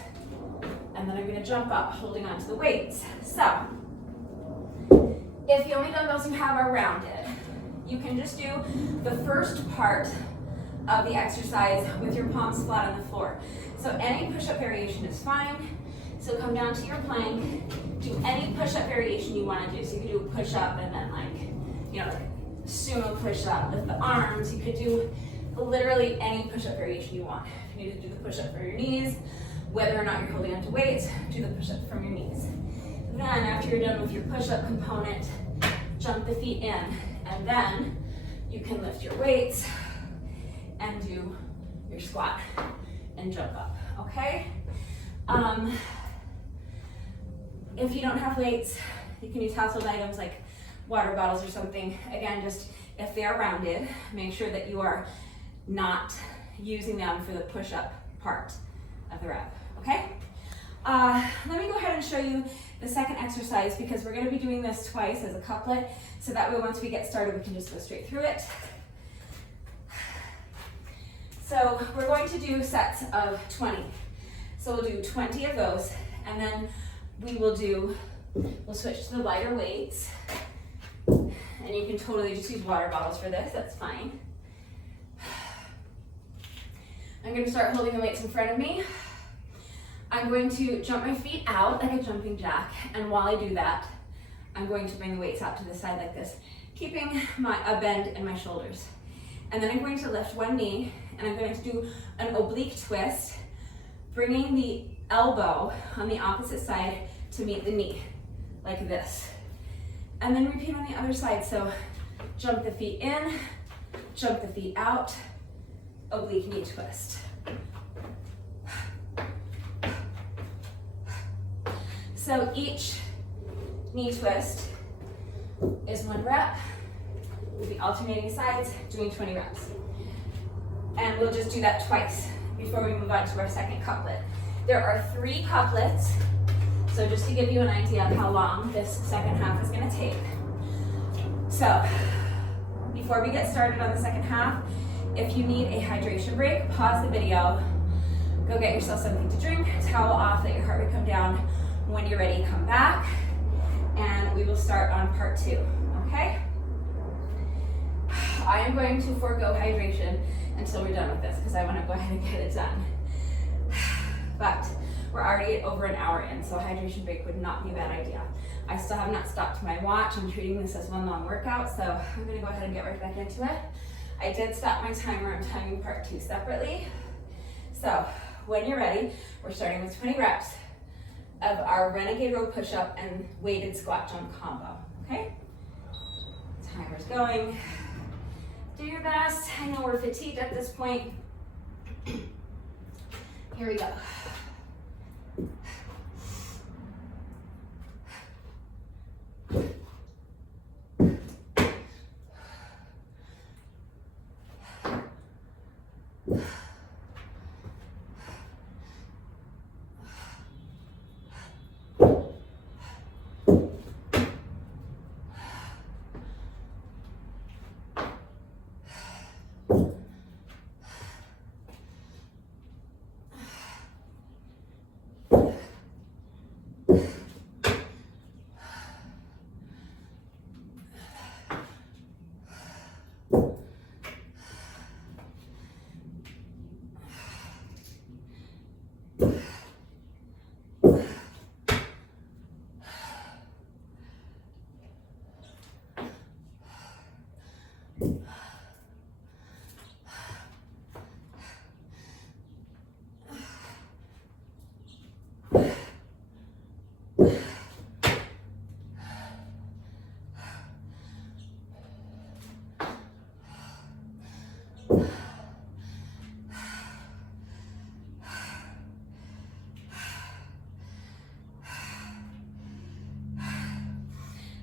And then I'm gonna jump up holding on to the weights. So if the only dumbbells you have are rounded, you can just do the first part of the exercise with your palms flat on the floor. So any push-up variation is fine. So come down to your plank, do any push-up variation you want to do. So you could do a push-up and then like sumo push-up with the arms. You could do literally any push-up variation you want. If you need to do the push-up for your knees, whether or not you're holding onto weights, do the push-up from your knees. Then after you're done with your push-up component, jump the feet in, and then you can lift your weights and do your squat and jump up, okay? If you don't have weights, you can use household items like water bottles or something. Again, just if they are rounded, make sure that you are not using them for the push-up part of the rep, okay? Let me go ahead and show you the second exercise because we're gonna be doing this twice as a couplet, so that way once we get started, we can just go straight through it. So we're going to do sets of 20. So we'll do 20 of those, and then we will do We'll switch to the lighter weights. And you can totally just use water bottles for this, that's fine. I'm going to start holding the weights in front of me. I'm going to jump my feet out like a jumping jack, and while I do that, I'm going to bring the weights out to the side like this, keeping a bend in my shoulders. And then I'm going to lift one knee, and I'm going to do an oblique twist, bringing the elbow on the opposite side to meet the knee, like this. And then repeat on the other side, so jump the feet in, jump the feet out, oblique knee twist. So each knee twist is 1 rep. We'll be alternating sides, doing 20 reps. And we'll just do that twice before we move on to our second couplet. There are 3 couplets, so just to give you an idea of how long this second half is going to take. So before we get started on the second half, if you need a hydration break, pause the video, go get yourself something to drink, towel off, let your heart rate come down. When you're ready, come back, and we will start on part 2, okay? I am going to forego hydration until we're done with this because I want to go ahead and get it done. But we're already over an hour in, so a hydration break would not be a bad idea. I still have not stopped my watch. I'm treating this as one long workout, so I'm going to go ahead and get right back into it. I did stop my timer. I'm timing part 2 separately. So when you're ready, we're starting with 20 reps of our renegade row push-up and weighted squat jump combo, okay? Timer's going. Do your best. I know we're fatigued at this point. Here we go.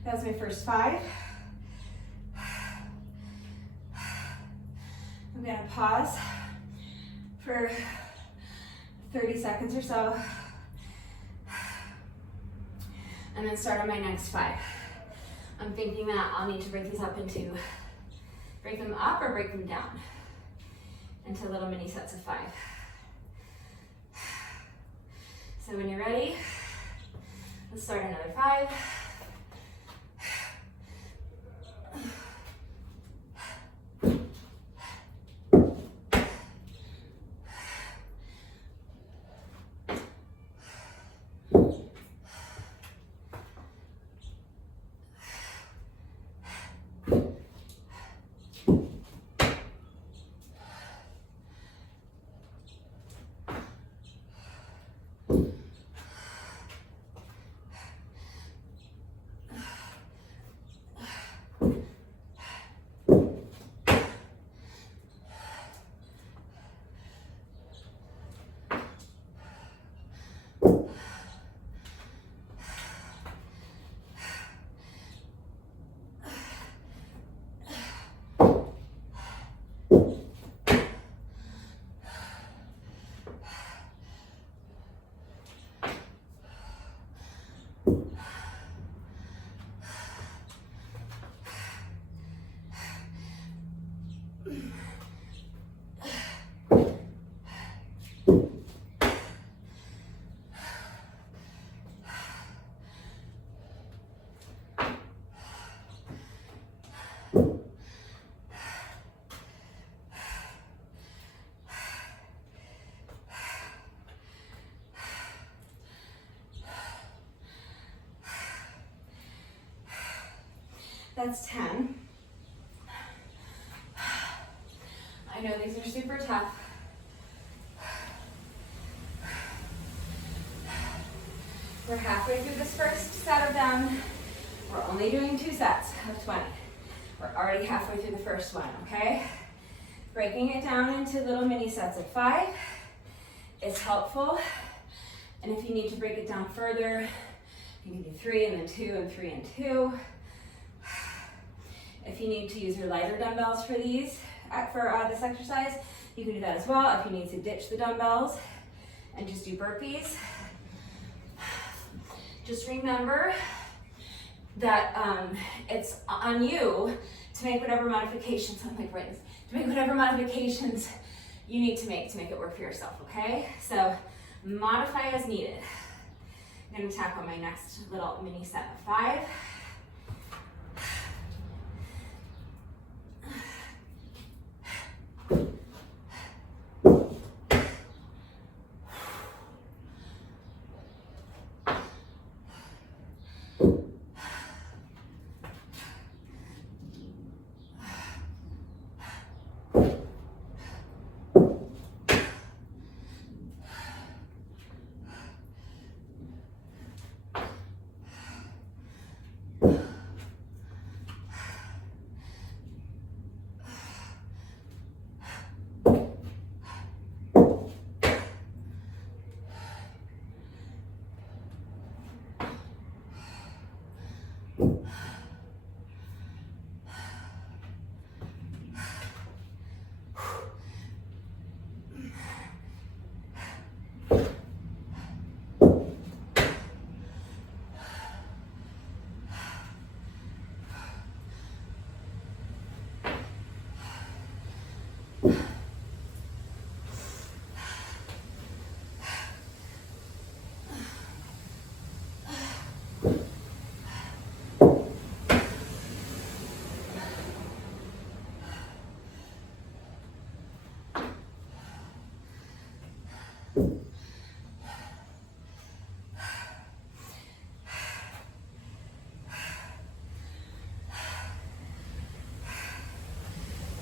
That was my first 5. I'm gonna pause for 30 seconds or so, and then start on my next 5. I'm thinking that I'll need to break these up into, break them up or break them down into little mini sets of 5. So when you're ready, let's start another 5. That's 10. I know these are super tough. We're halfway through this first set of them. We're only doing 2 sets of 20. We're already halfway through the first one, okay? Breaking it down into little mini sets of 5 is helpful. And if you need to break it down further, you can do 3 and then 2 and 3 and 2. If you need to use your lighter dumbbells for these, for this exercise, you can do that as well. If you need to ditch the dumbbells and just do burpees, just remember that it's on you to make whatever modifications, I'm like, right, to make whatever modifications you need to make it work for yourself, okay? So modify as needed. I'm gonna tackle my next little mini set of 5.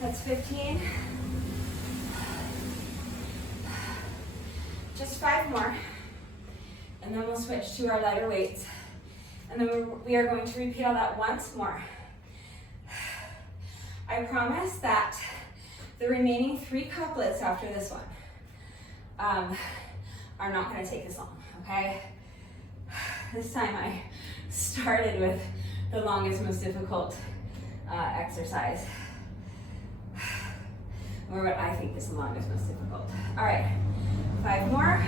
That's 15. Just 5 more. And then we'll switch to our lighter weights. And then we are going to repeat all that once more. I promise that the remaining 3 couplets after this one are not going to take this long, okay? This time I started with the longest, most difficult exercise, or what I think is the longest, most difficult. All right, 5 more.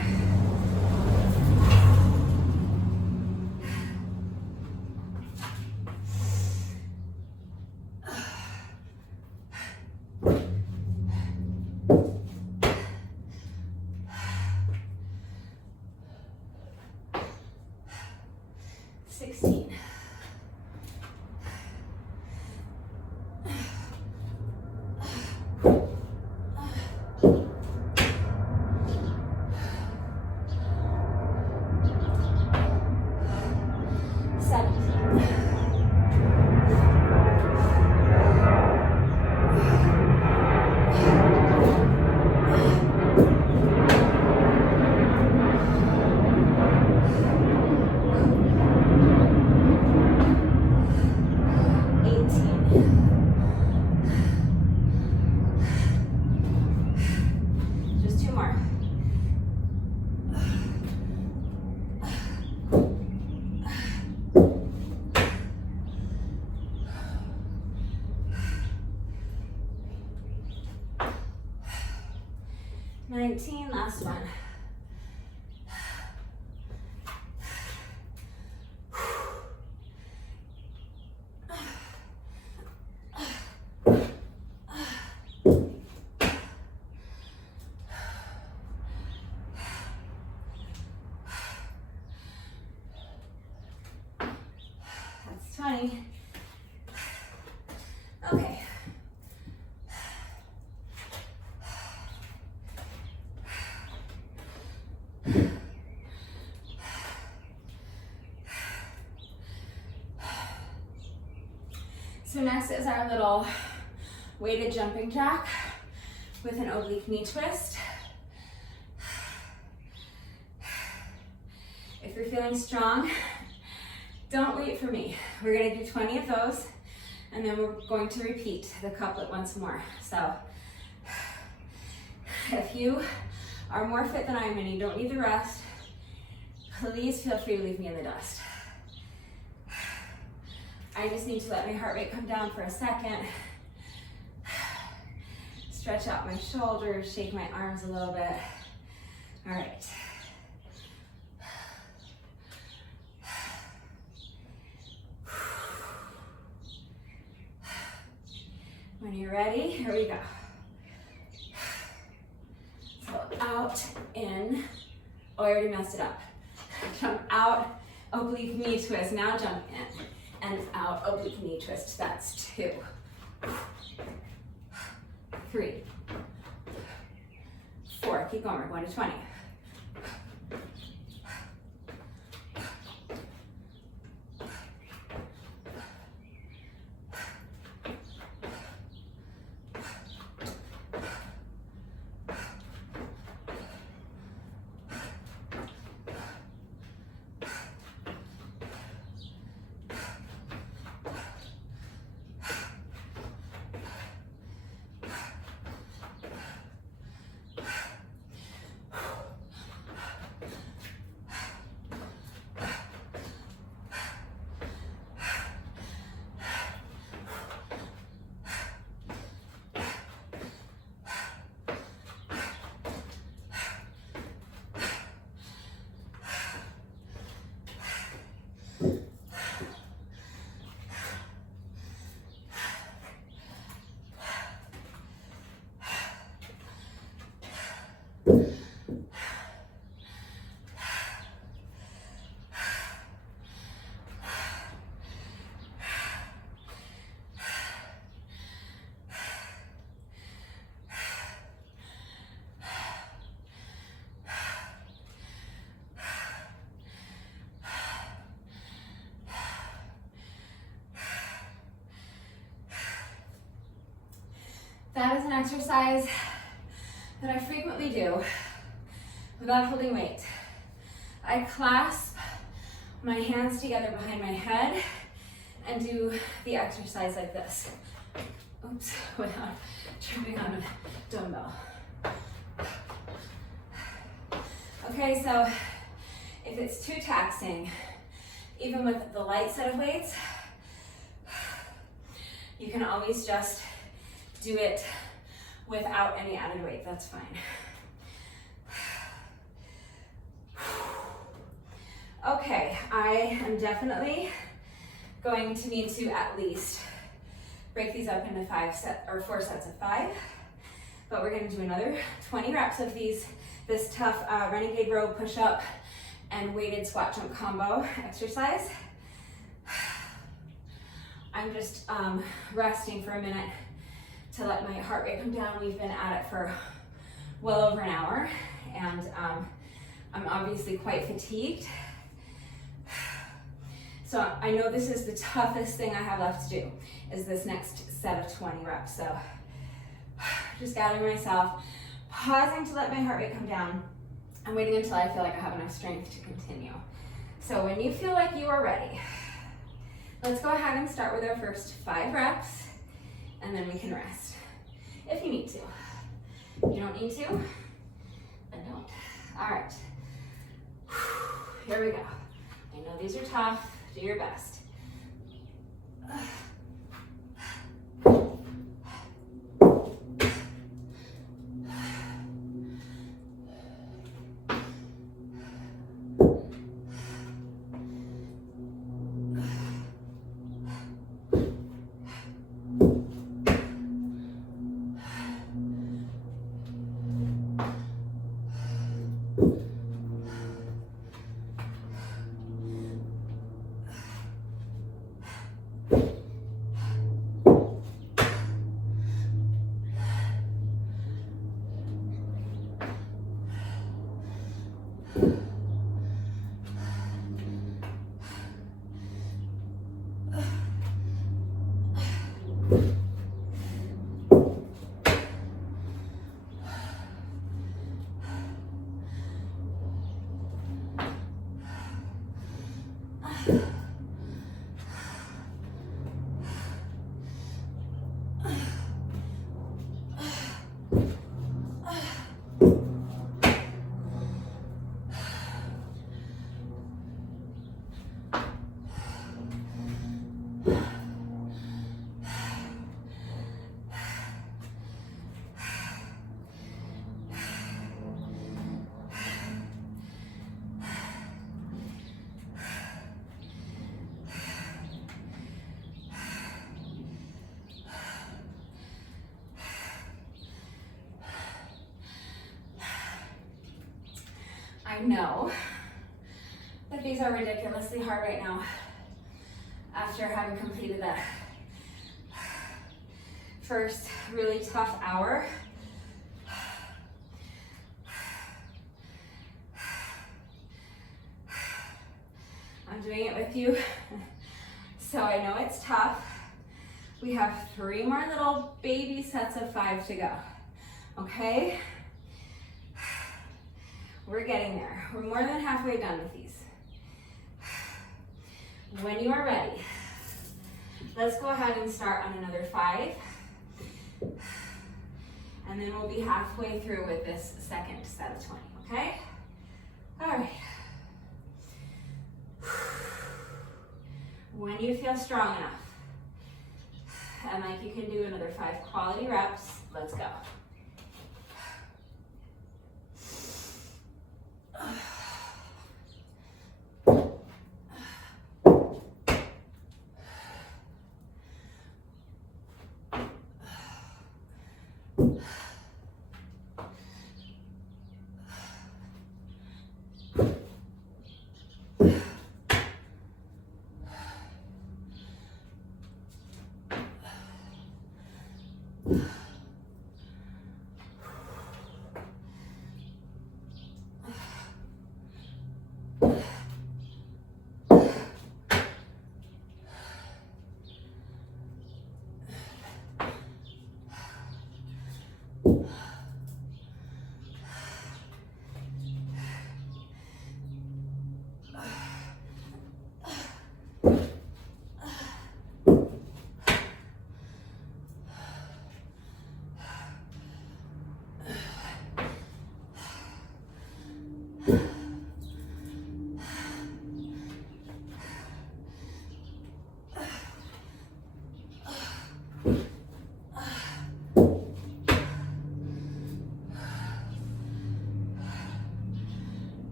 Last one. That's 20. Okay. So next is our little weighted jumping jack with an oblique knee twist. If you're feeling strong, don't wait for me. We're gonna do 20 of those, and then we're going to repeat the couplet once more. So if you are more fit than I am and you don't need the rest, please feel free to leave me in the dust. I just need to let my heart rate come down for a second. Stretch out my shoulders, shake my arms a little bit. All right. When you're ready, here we go. So out, in. Oh, I already messed it up. Jump out, oblique knee twist. Now jump in and out, oblique knee twist. That's 2, 3, 4. Keep going. We're going to 20. That is an exercise that I frequently do without holding weight. I clasp my hands together behind my head and do the exercise like this. Oops, without tripping on a dumbbell. Okay, so if it's too taxing, even with the light set of weights, you can always just do it without any added weight, that's fine. Okay, I am definitely going to need to at least break these up into 4 sets of 5, but we're gonna do another 20 reps of this tough renegade row push-up and weighted squat jump combo exercise. I'm just resting for a minute to let my heart rate come down. We've been at it for well over an hour, and I'm obviously quite fatigued. So I know this is the toughest thing I have left to do, is this next set of 20 reps. So just gathering myself, pausing to let my heart rate come down, and waiting until I feel like I have enough strength to continue. So when you feel like you are ready, let's go ahead and start with our first 5 reps, and then we can rest, if you need to. If you don't need to, then don't. All right, here we go. I know these are tough, do your best. I know that these are ridiculously hard right now after having completed that first really tough hour. I'm doing it with you, so I know it's tough. We have 3 more little baby sets of 5 to go, okay? We're getting there. We're more than halfway done with these. When you are ready, let's go ahead and start on another 5. And then we'll be halfway through with this second set of 20, okay? All right. When you feel strong enough, and like you can do another 5 quality reps, let's go.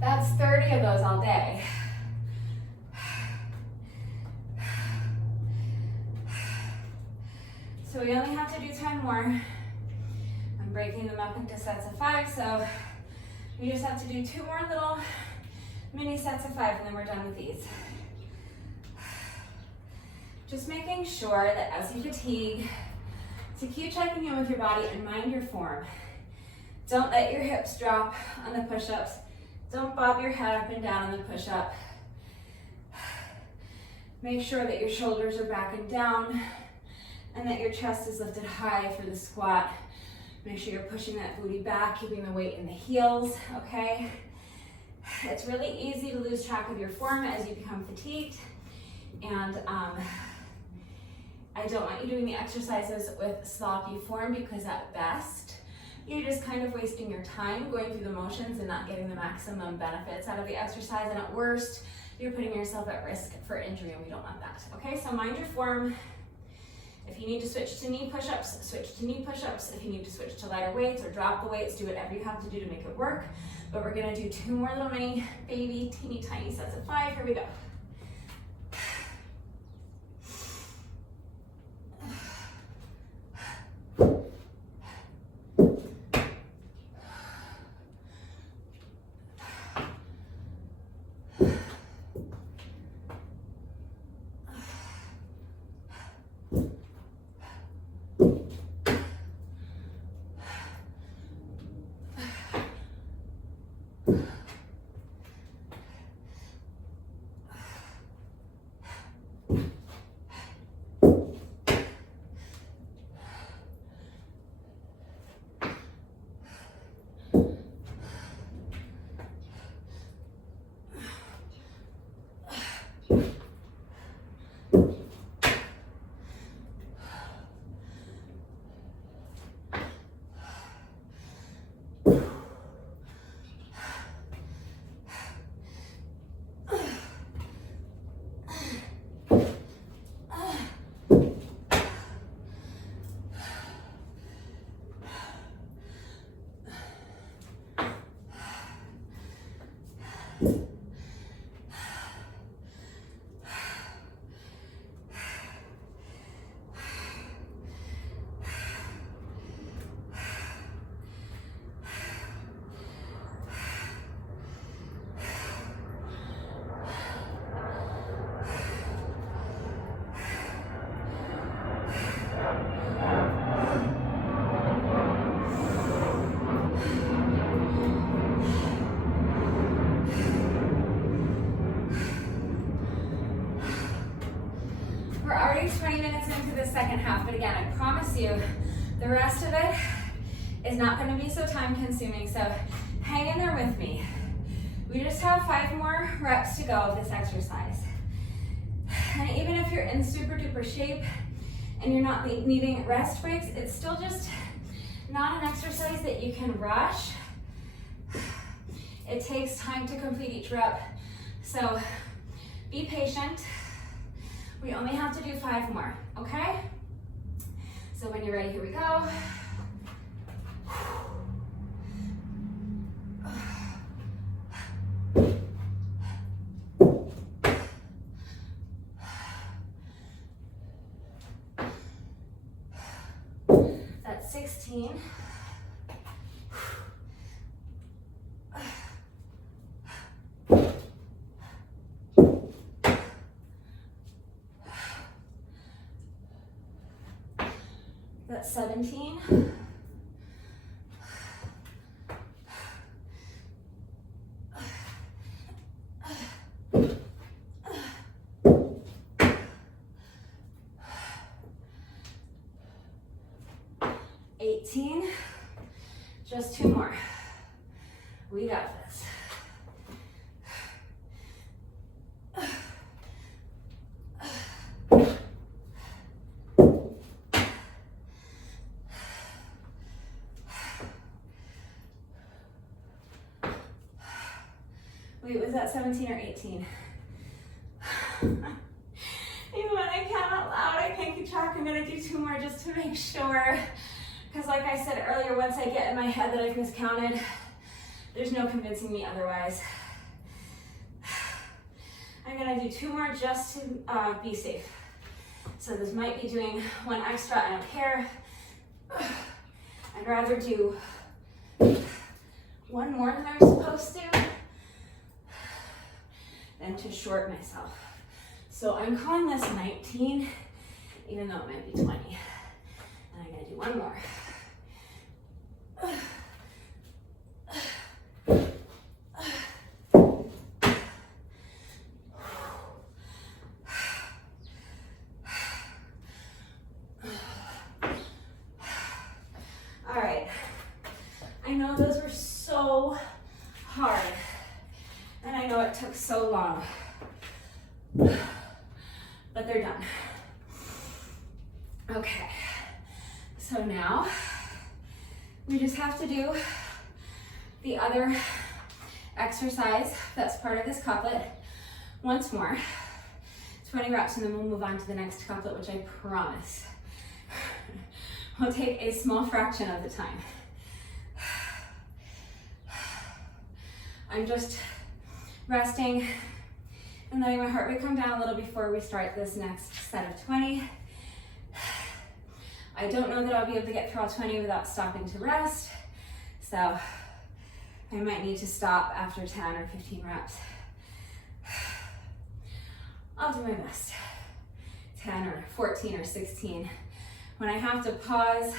That's 30 of those all day. So we only have to do 10 more. I'm breaking them up into sets of 5, so we just have to do 2 more little mini sets of 5 and then we're done with these. Just making sure that as you fatigue, to keep checking in with your body and mind your form. Don't let your hips drop on the push-ups. Don't bob your head up and down on the push-up. Make sure that your shoulders are back and down and that your chest is lifted high for the squat. Make sure you're pushing that booty back, keeping the weight in the heels, okay? It's really easy to lose track of your form as you become fatigued. And I don't want you doing the exercises with sloppy form because at best, you're just kind of wasting your time going through the motions and not getting the maximum benefits out of the exercise. And at worst, you're putting yourself at risk for injury and we don't want that. Okay, so mind your form. If you need to switch to knee push-ups, switch to knee push-ups. If you need to switch to lighter weights or drop the weights, do whatever you have to do to make it work. But we're gonna do 2 more little mini, baby, teeny tiny sets of 5. Here we go. second half, but again, I promise you, the rest of it is not gonna be so time consuming, so hang in there with me. We just have 5 more reps to go of this exercise. And even if you're in super duper shape and you're not needing rest breaks, it's still just not an exercise that you can rush. It takes time to complete each rep, so be patient. We only have to do 5 more, okay? So when you're ready, here we go. That's 16. That's 17. Just 2 more. We got this. Wait, was that 17 or 18? Even when I count out loud, I can't keep track. I'm gonna do 2 more just to make sure. Because like I said earlier, once I get in my head that I've miscounted, there's no convincing me otherwise. I'm gonna do 2 more just to be safe. So this might be doing 1 extra, I don't care. I'd rather do 1 more than I'm supposed to than to short myself. So I'm calling this 19, even though it might be 20. And I'm gonna do 1 more. All right, I know those were so hard, and I know it took so long, but they're done. Okay, so now we just have to do the other exercise that's part of this couplet once more. 20 reps, and then we'll move on to the next couplet, which I promise will take a small fraction of the time. I'm just resting and letting my heart rate come down a little before we start this next set of 20. I don't know that I'll be able to get through all 20 without stopping to rest, so I might need to stop after 10 or 15 reps. I'll do my best. 10 or 14 or 16. When I have to pause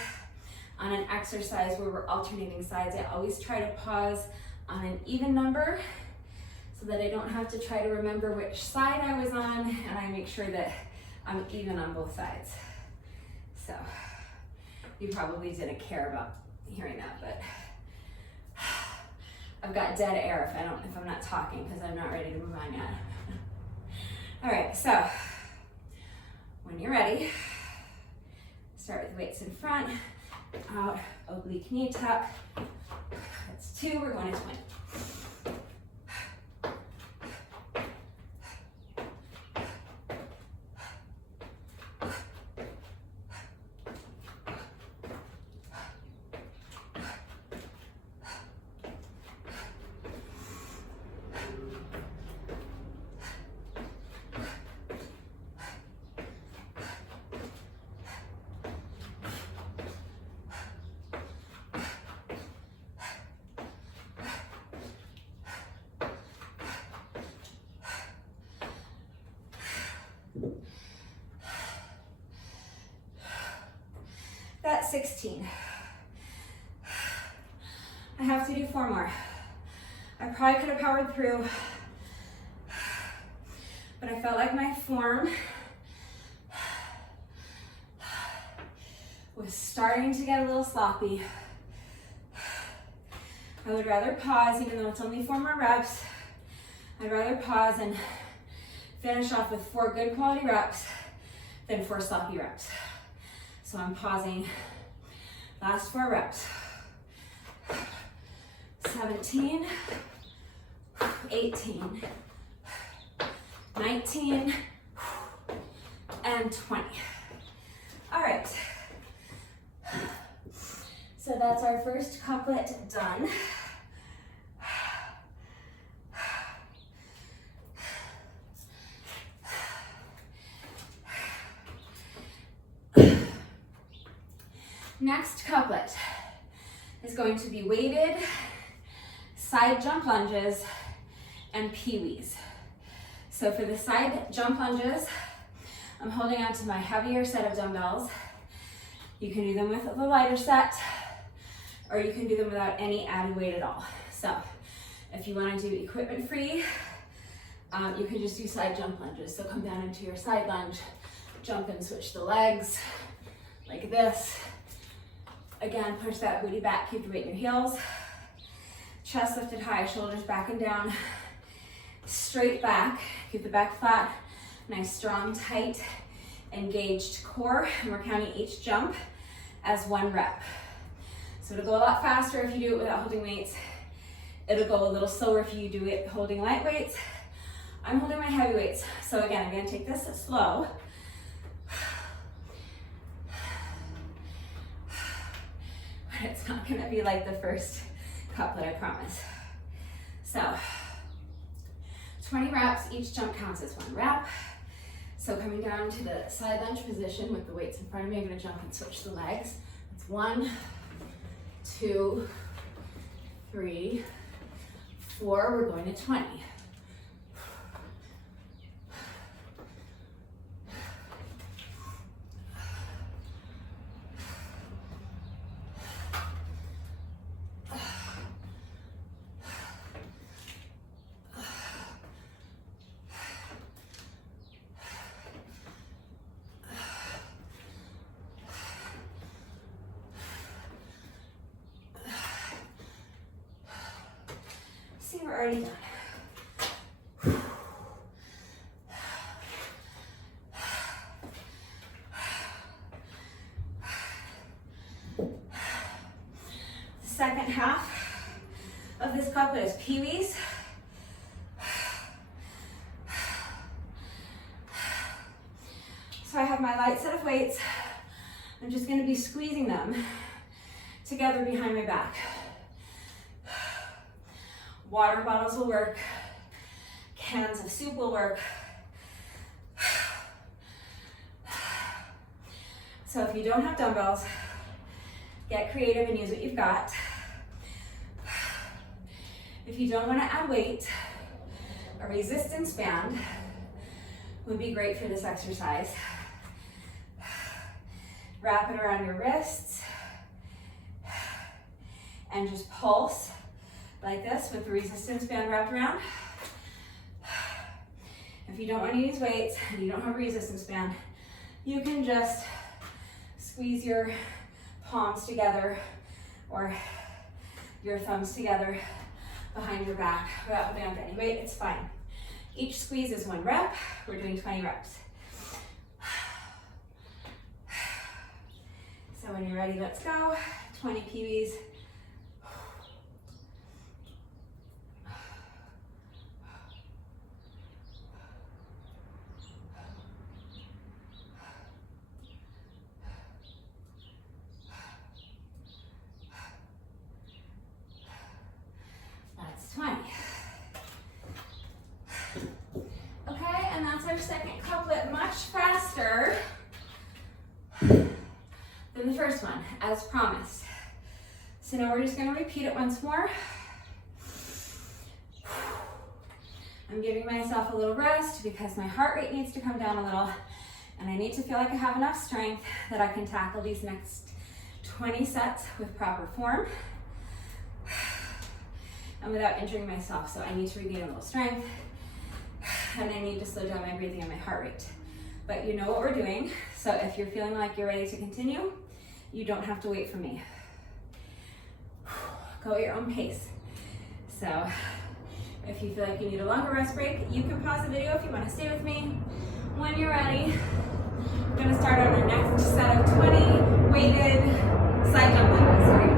on an exercise where we're alternating sides, I always try to pause on an even number so that I don't have to try to remember which side I was on, and I make sure that I'm even on both sides. So you probably didn't care about hearing that, but I've got dead air if I'm not talking because I'm not ready to move on yet. All right, so when you're ready, start with weights in front, out, oblique knee tuck. That's 2, we're going to 20. That's 16. I have to do 4 more. I probably could have powered through, but I felt like my form was starting to get a little sloppy. I would rather pause, even though it's only 4 more reps. I'd rather pause and finish off with 4 good quality reps than 4 sloppy reps. So I'm pausing. Last 4 reps. 17, 18, 19, and 20. All right. So that's our first couplet done. Next couplet is going to be weighted side jump lunges and pee-wees. So for the side jump lunges, I'm holding on to my heavier set of dumbbells. You can do them with the lighter set, or you can do them without any added weight at all. So if you want to do equipment free, you can just do side jump lunges. So come down into your side lunge, jump and switch the legs like this. Again, push that booty back, keep the weight in your heels. Chest lifted high, shoulders back and down. Straight back, keep the back flat. Nice, strong, tight, engaged core. And we're counting each jump as 1 rep. So it'll go a lot faster if you do it without holding weights. It'll go a little slower if you do it holding light weights. I'm holding my heavy weights. So again, I'm gonna take this slow. But it's not gonna be like the first couplet, I promise. So 20 reps, each jump counts as 1 rep. So coming down to the side lunge position with the weights in front of me, I'm gonna jump and switch the legs. It's 1, 2, 3, 4, we're going to 20. We're already done. The second half of this couplet is pee-wees. So I have my light set of weights. I'm just going to be squeezing them together behind my back. Water bottles will work. Cans of soup will work. So if you don't have dumbbells, get creative and use what you've got. If you don't want to add weight, a resistance band would be great for this exercise. Wrap it around your wrists and just pulse like this with the resistance band wrapped around. If you don't want to use weights and you don't have a resistance band, you can just squeeze your palms together or your thumbs together behind your back without holding on to any weight. It's fine. Each squeeze is 1 rep. We're doing 20 reps. So when you're ready, let's go. 20 pee-wees. That's 20. Okay, and that's our second couplet, much faster than the first one, as promised. So now we're just going to repeat it once more. I'm giving myself a little rest because my heart rate needs to come down a little, and I need to feel like I have enough strength that I can tackle these next 20 sets with proper form and without injuring myself. So I need to regain a little strength, and I need to slow down my breathing and my heart rate. But you know what we're doing, so if you're feeling like you're ready to continue, You don't have to wait for me. Go at your own pace. So if you feel like you need a longer rest break, you can pause the video if you want to stay with me. When you're ready, we're going to start on our next set of 20 weighted side jump lunges. Here we go.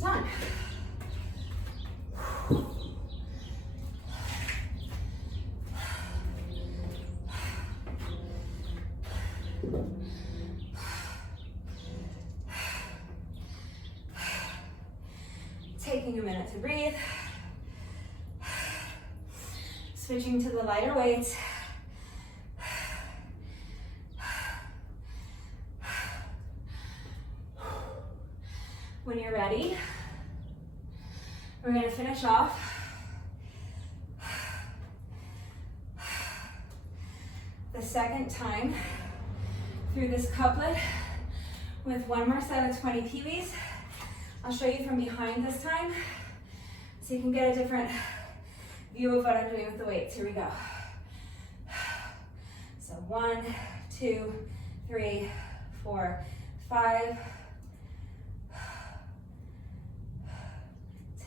Done. Taking a minute to breathe. Switching to the lighter weights. When you're ready, we're going to finish off the second time through this couplet with one more set of 20 Pee-wees. I'll show you from behind this time so you can get a different view of what I'm doing with the weights. Here we go. So 1, 2, 3, 4, 5,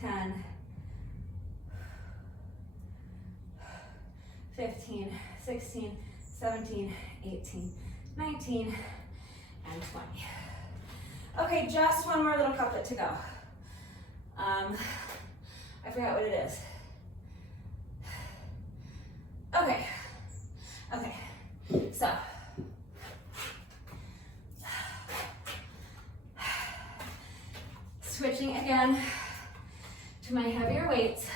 10, 15, 16, 17, 18, 19, and 20. Okay, just one more little couplet to go. I forgot what it is. Okay, so. Switching again to my heavier weights.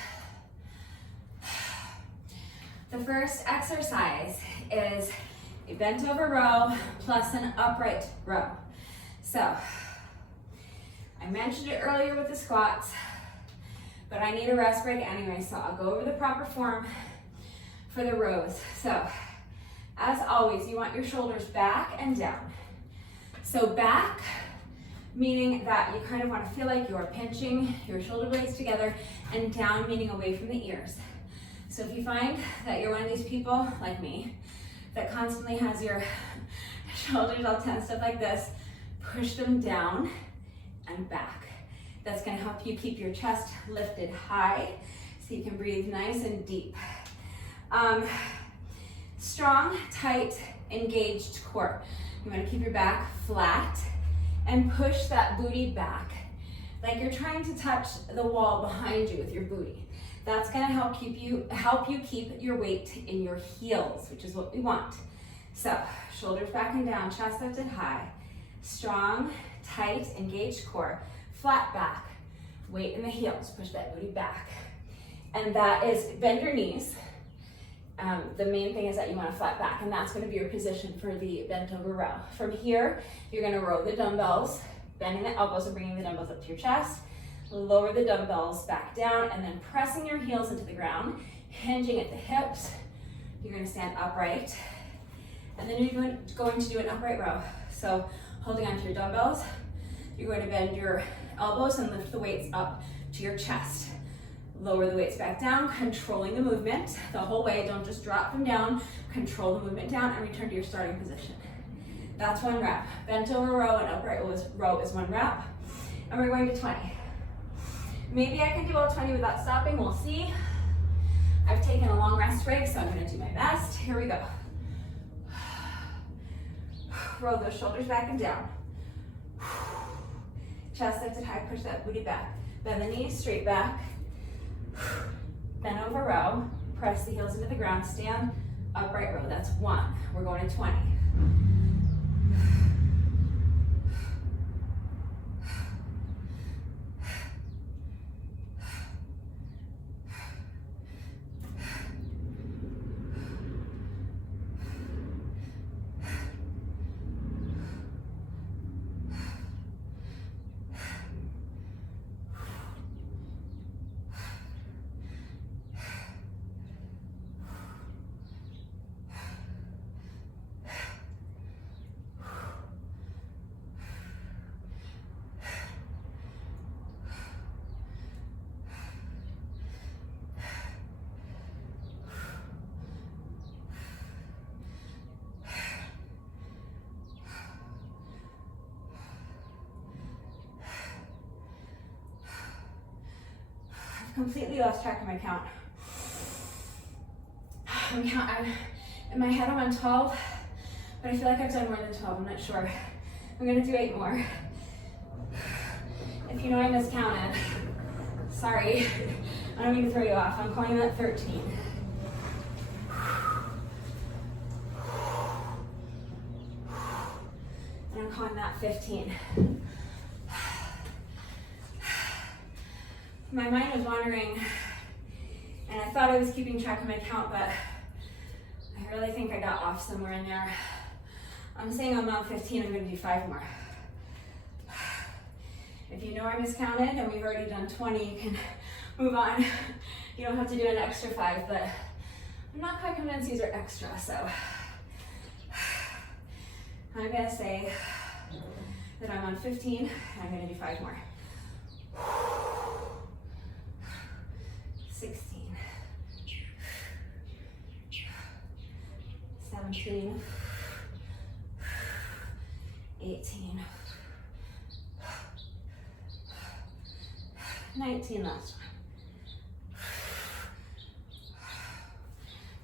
The first exercise is a bent over row plus an upright row. So, I mentioned it earlier with the squats, but I need a rest break anyway, so I'll go over the proper form for the rows. So, as always, you want your shoulders back and down. So back, meaning that you kind of want to feel like you're pinching your shoulder blades together, and down, meaning away from the ears. So if you find that you're one of these people, like me, that constantly has your shoulders all tensed up like this, push them down and back. That's going to help you keep your chest lifted high so you can breathe nice and deep. Strong, tight, engaged core. You want to keep your back flat and push that booty back like you're trying to touch the wall behind you with your booty. That's going to help you keep your weight in your heels, which is what we want. So shoulders back and down, chest lifted high, strong, tight, engaged core, flat back, weight in the heels, push that booty back. And that is, bend your knees. The main thing is that you want a flat back, and that's going to be your position for the bent over row. From here, you're going to row the dumbbells, bending the elbows and bringing the dumbbells up to your chest. Lower the dumbbells back down, and then pressing your heels into the ground, hinging at the hips. You're going to stand upright, and then you're going to do an upright row. So holding onto your dumbbells, you're going to bend your elbows and lift the weights up to your chest. Lower the weights back down, controlling the movement the whole way. Don't just drop them down. Control the movement down and return to your starting position. That's one rep. Bent over row and upright row is one rep. And we're going to 20. Maybe I can do all 20 without stopping. We'll see. I've taken a long rest break, so I'm going to do my best. Here we go. Roll those shoulders back and down. Chest lifted high, push that booty back. Bend the knees straight back. Bend over row, press the heels into the ground, stand, upright row. That's one. We're going to 20. completely lost track of my count. In my head I'm on 12, but I feel like I've done more than 12, I'm not sure. I'm gonna do 8 more. If you know I miscounted, sorry, I don't mean to throw you off. I'm calling that 13. And I'm calling that 15. My mind was wandering, and I thought I was keeping track of my count, but I really think I got off somewhere in there. I'm saying I'm on 15, I'm gonna do 5 more. If you know I miscounted and we've already done 20, you can move on. You don't have to do an extra 5, but I'm not quite convinced these are extra, so I'm gonna say that I'm on 15, and I'm gonna do 5 more. 16, 17, 18, 19, last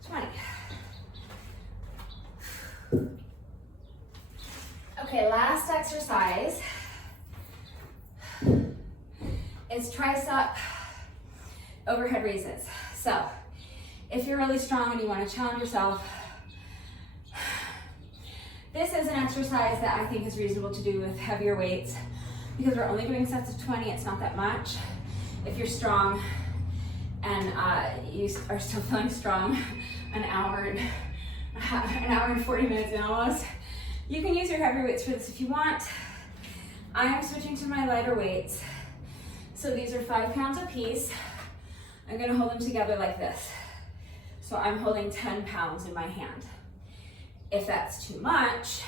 one. 20. Okay, last exercise is tricep overhead raises. So if you're really strong and you want to challenge yourself, this is an exercise that I think is reasonable to do with heavier weights because we're only doing sets of 20, it's not that much. If you're strong and you are still feeling strong an hour and 40 minutes in almost, you can use your heavier weights for this if you want. I am switching to my lighter weights. So these are 5 pounds a piece. I'm gonna hold them together like this. So I'm holding 10 pounds in my hand. If that's too much,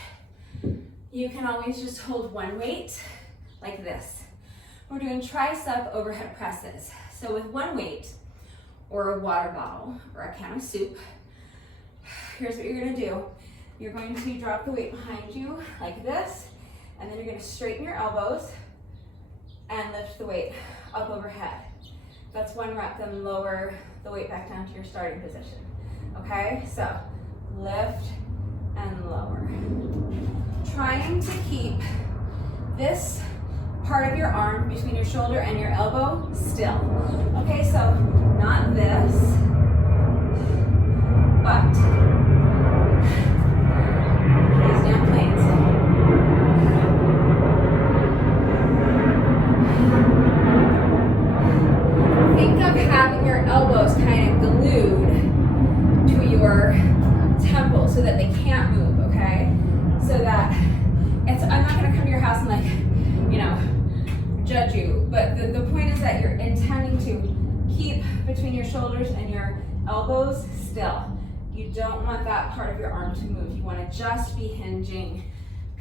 you can always just hold one weight like this. We're doing tricep overhead presses. So with one weight, or a water bottle, or a can of soup, here's what you're gonna do. You're going to drop the weight behind you like this, and then you're gonna straighten your elbows and lift the weight up overhead. That's 1 rep, then lower the weight back down to your starting position. Okay, so lift and lower. Trying to keep this part of your arm between your shoulder and your elbow still. Okay, so not this, but these damn planes. Think of having your elbows kind of glued to your temple so that they can't move, okay? So that I'm not gonna come to your house and judge you, but the point is that you're intending to keep between your shoulders and your elbows still. You don't want that part of your arm to move. You want to just be hinging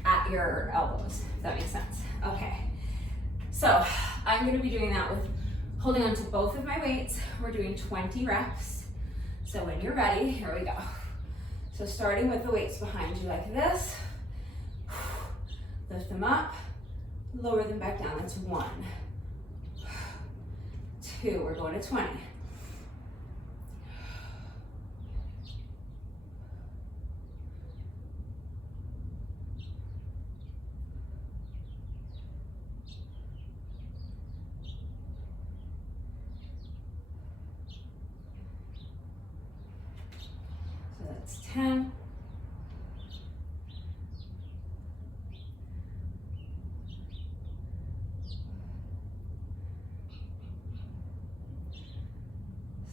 at your elbows, if that makes sense. Okay, so I'm going to be doing that with holding on to both of my weights. We're doing 20 reps. So when you're ready, here we go. So starting with the weights behind you like this, lift them up, lower them back down. That's 1, 2, we're going to 20. So that's 10.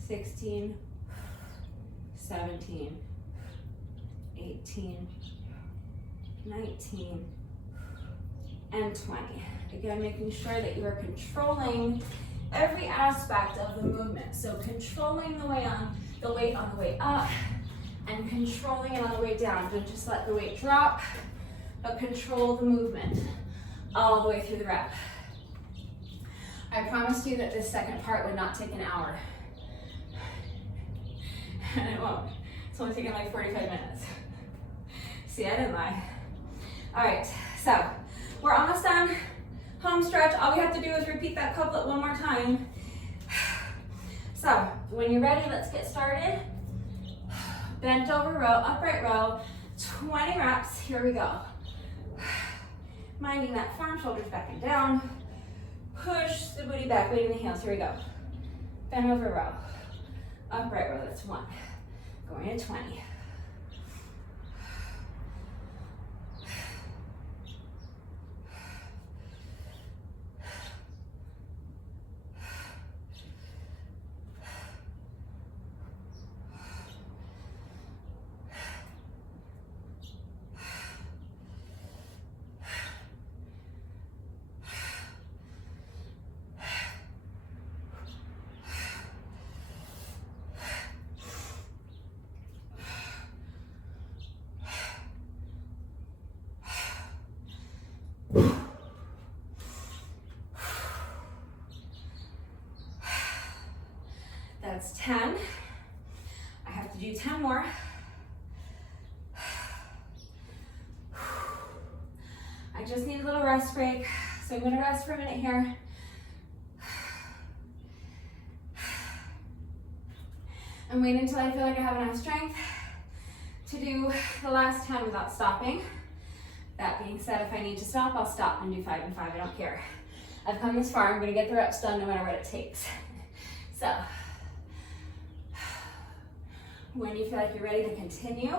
16, 17, 18, 19, and 20. Again, making sure that you are controlling every aspect of the movement. So controlling the weight on the way up and controlling it on the way down. Don't just let the weight drop, but control the movement all the way through the rep. I promised you that this second part would not take an hour. And it won't. It's only taking like 45 minutes. See, I didn't lie. All right, so we're almost done. Home stretch. All we have to do is repeat that couplet one more time. So when you're ready, let's get started. Bent over row, upright row, 20 reps, here we go. Minding that farm, shoulders back and down. Push the booty back, weight in the heels, here we go. Bent over row, upright row, that's 1. Going to 20. That's 10. I have to do 10 more. I just need a little rest break, so I'm gonna rest for a minute here. And wait until I feel like I have enough strength to do the last 10 without stopping. That being said, if I need to stop, I'll stop and do 5 and 5, I don't care. I've come this far, I'm gonna get the reps done no matter what it takes. So, when you feel like you're ready to continue,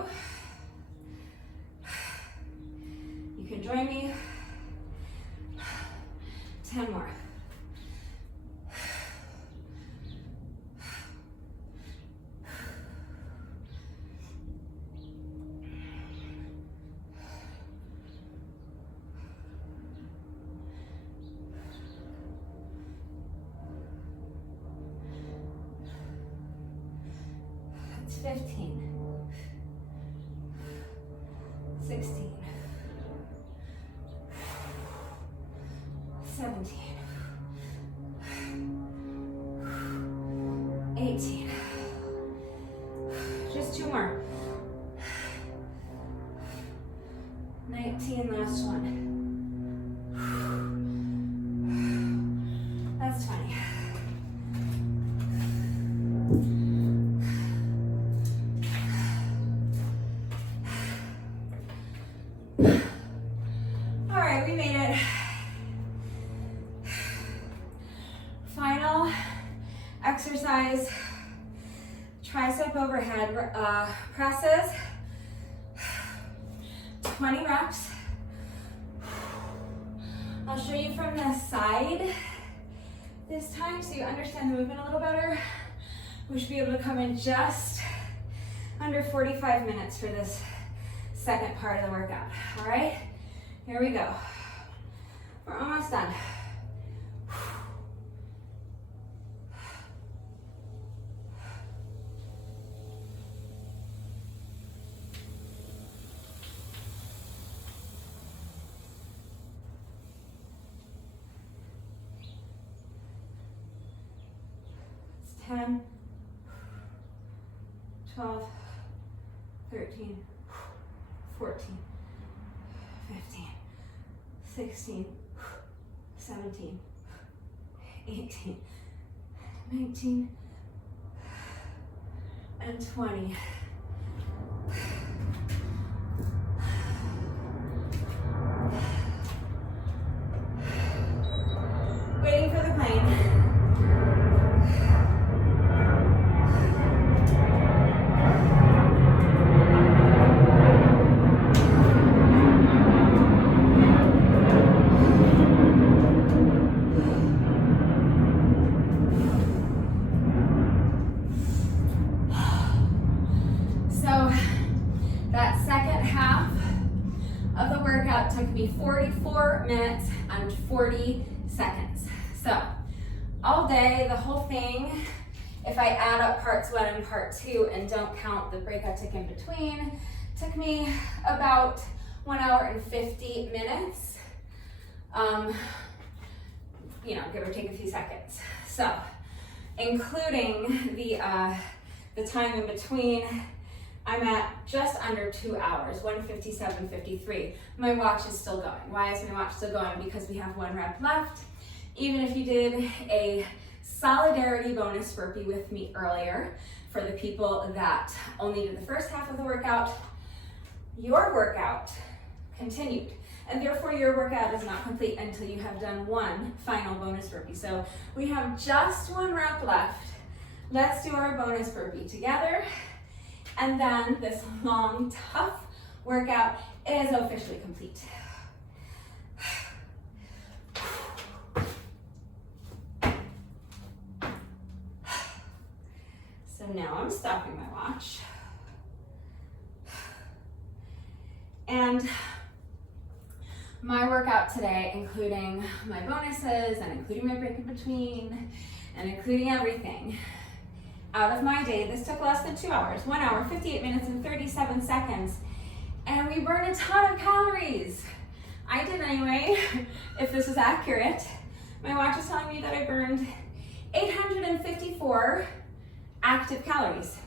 you can join me. 10 more. That's 15, 16, 17, 18, just 2 more, 19, last one, that's 20. All right, we made it. Final exercise, tricep overhead presses, 20 reps. I'll show you from the side this time so you understand the movement a little better. We should be able to come in just under 45 minutes for this second part of the workout. All right, here we go. We're almost done. It's 10, 12, 13, 14, 15, 16, 17, 18, 19, and 20. Waiting for the plane. Took me 44 minutes and 40 seconds. So all day, the whole thing, if I add up parts 1 and part 2 and don't count the break I took in between, took me about 1 hour and 50 minutes. You know, give or take a few seconds. So including the time in between, I'm at just under 2 hours, 1:57:53. My watch is still going. Why is my watch still going? Because we have 1 rep left. Even if you did a solidarity bonus burpee with me earlier for the people that only did the first half of the workout. Your workout continued, and therefore your workout is not complete until you have done one final bonus burpee. So we have just one rep left. Let's do our bonus burpee together, and then this long, tough workout is officially complete. So now I'm stopping my watch. And my workout today, including my bonuses and including my break in between and including everything, out of my day, this took less than 2 hours, 1 hour, 58 minutes and 37 seconds. And we burned a ton of calories. I did anyway, if this is accurate. My watch is telling me that I burned 854 active calories,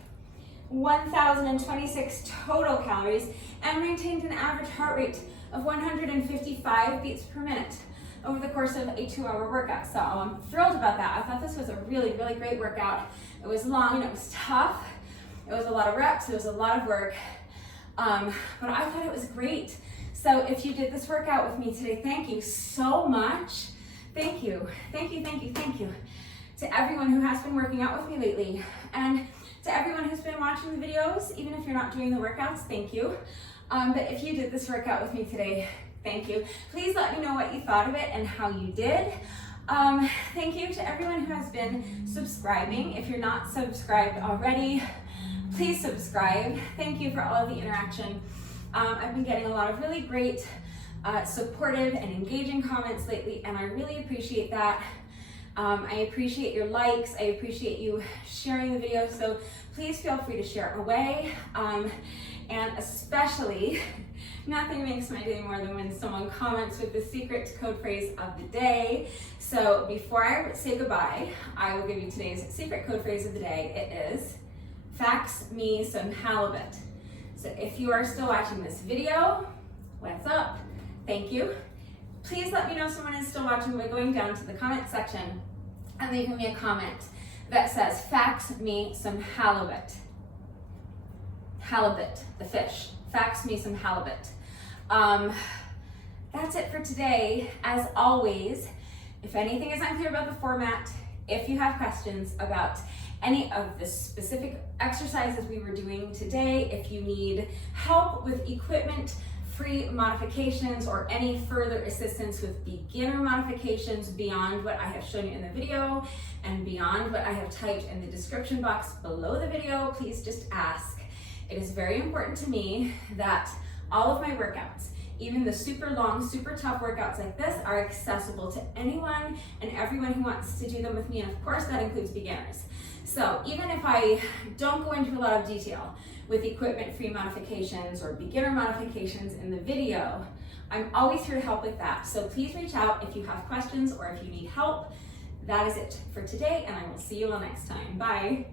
1,026 total calories, and maintained an average heart rate of 155 beats per minute over the course of a 2-hour workout. So I'm thrilled about that. I thought this was a really, really great workout. It was long and it was tough. It was a lot of reps, it was a lot of work, but I thought it was great. So if you did this workout with me today, thank you so much. Thank you, thank you, thank you, thank you to everyone who has been working out with me lately, and to everyone who's been watching the videos, even if you're not doing the workouts, thank you. But if you did this workout with me today, thank you. Please let me know what you thought of it and how you did. Thank you to everyone who has been subscribing. If you're not subscribed already, please subscribe. Thank you for all of the interaction. I've been getting a lot of really great, supportive and engaging comments lately, and I really appreciate that. I appreciate your likes. I appreciate you sharing the video, so please feel free to share it away. And especially, nothing makes my day more than when someone comments with the secret code phrase of the day. So before I say goodbye, I will give you today's secret code phrase of the day. It is, fax me some halibut. So if you are still watching this video, what's up? Thank you. Please let me know someone is still watching by going down to the comment section and leaving me a comment that says, fax me some halibut. Halibut, the fish. Fax me some halibut. That's it for today. As always, if anything is unclear about the format, if you have questions about any of the specific exercises we were doing today, if you need help with equipment-free modifications or any further assistance with beginner modifications beyond what I have shown you in the video and beyond what I have typed in the description box below the video, please just ask. It is very important to me that all of my workouts, even the super long, super tough workouts like this, are accessible to anyone and everyone who wants to do them with me, and of course that includes beginners. So even if I don't go into a lot of detail with equipment-free modifications or beginner modifications in the video, I'm always here to help with that. So please reach out if you have questions or if you need help. That is it for today, and I will see you all next time. Bye.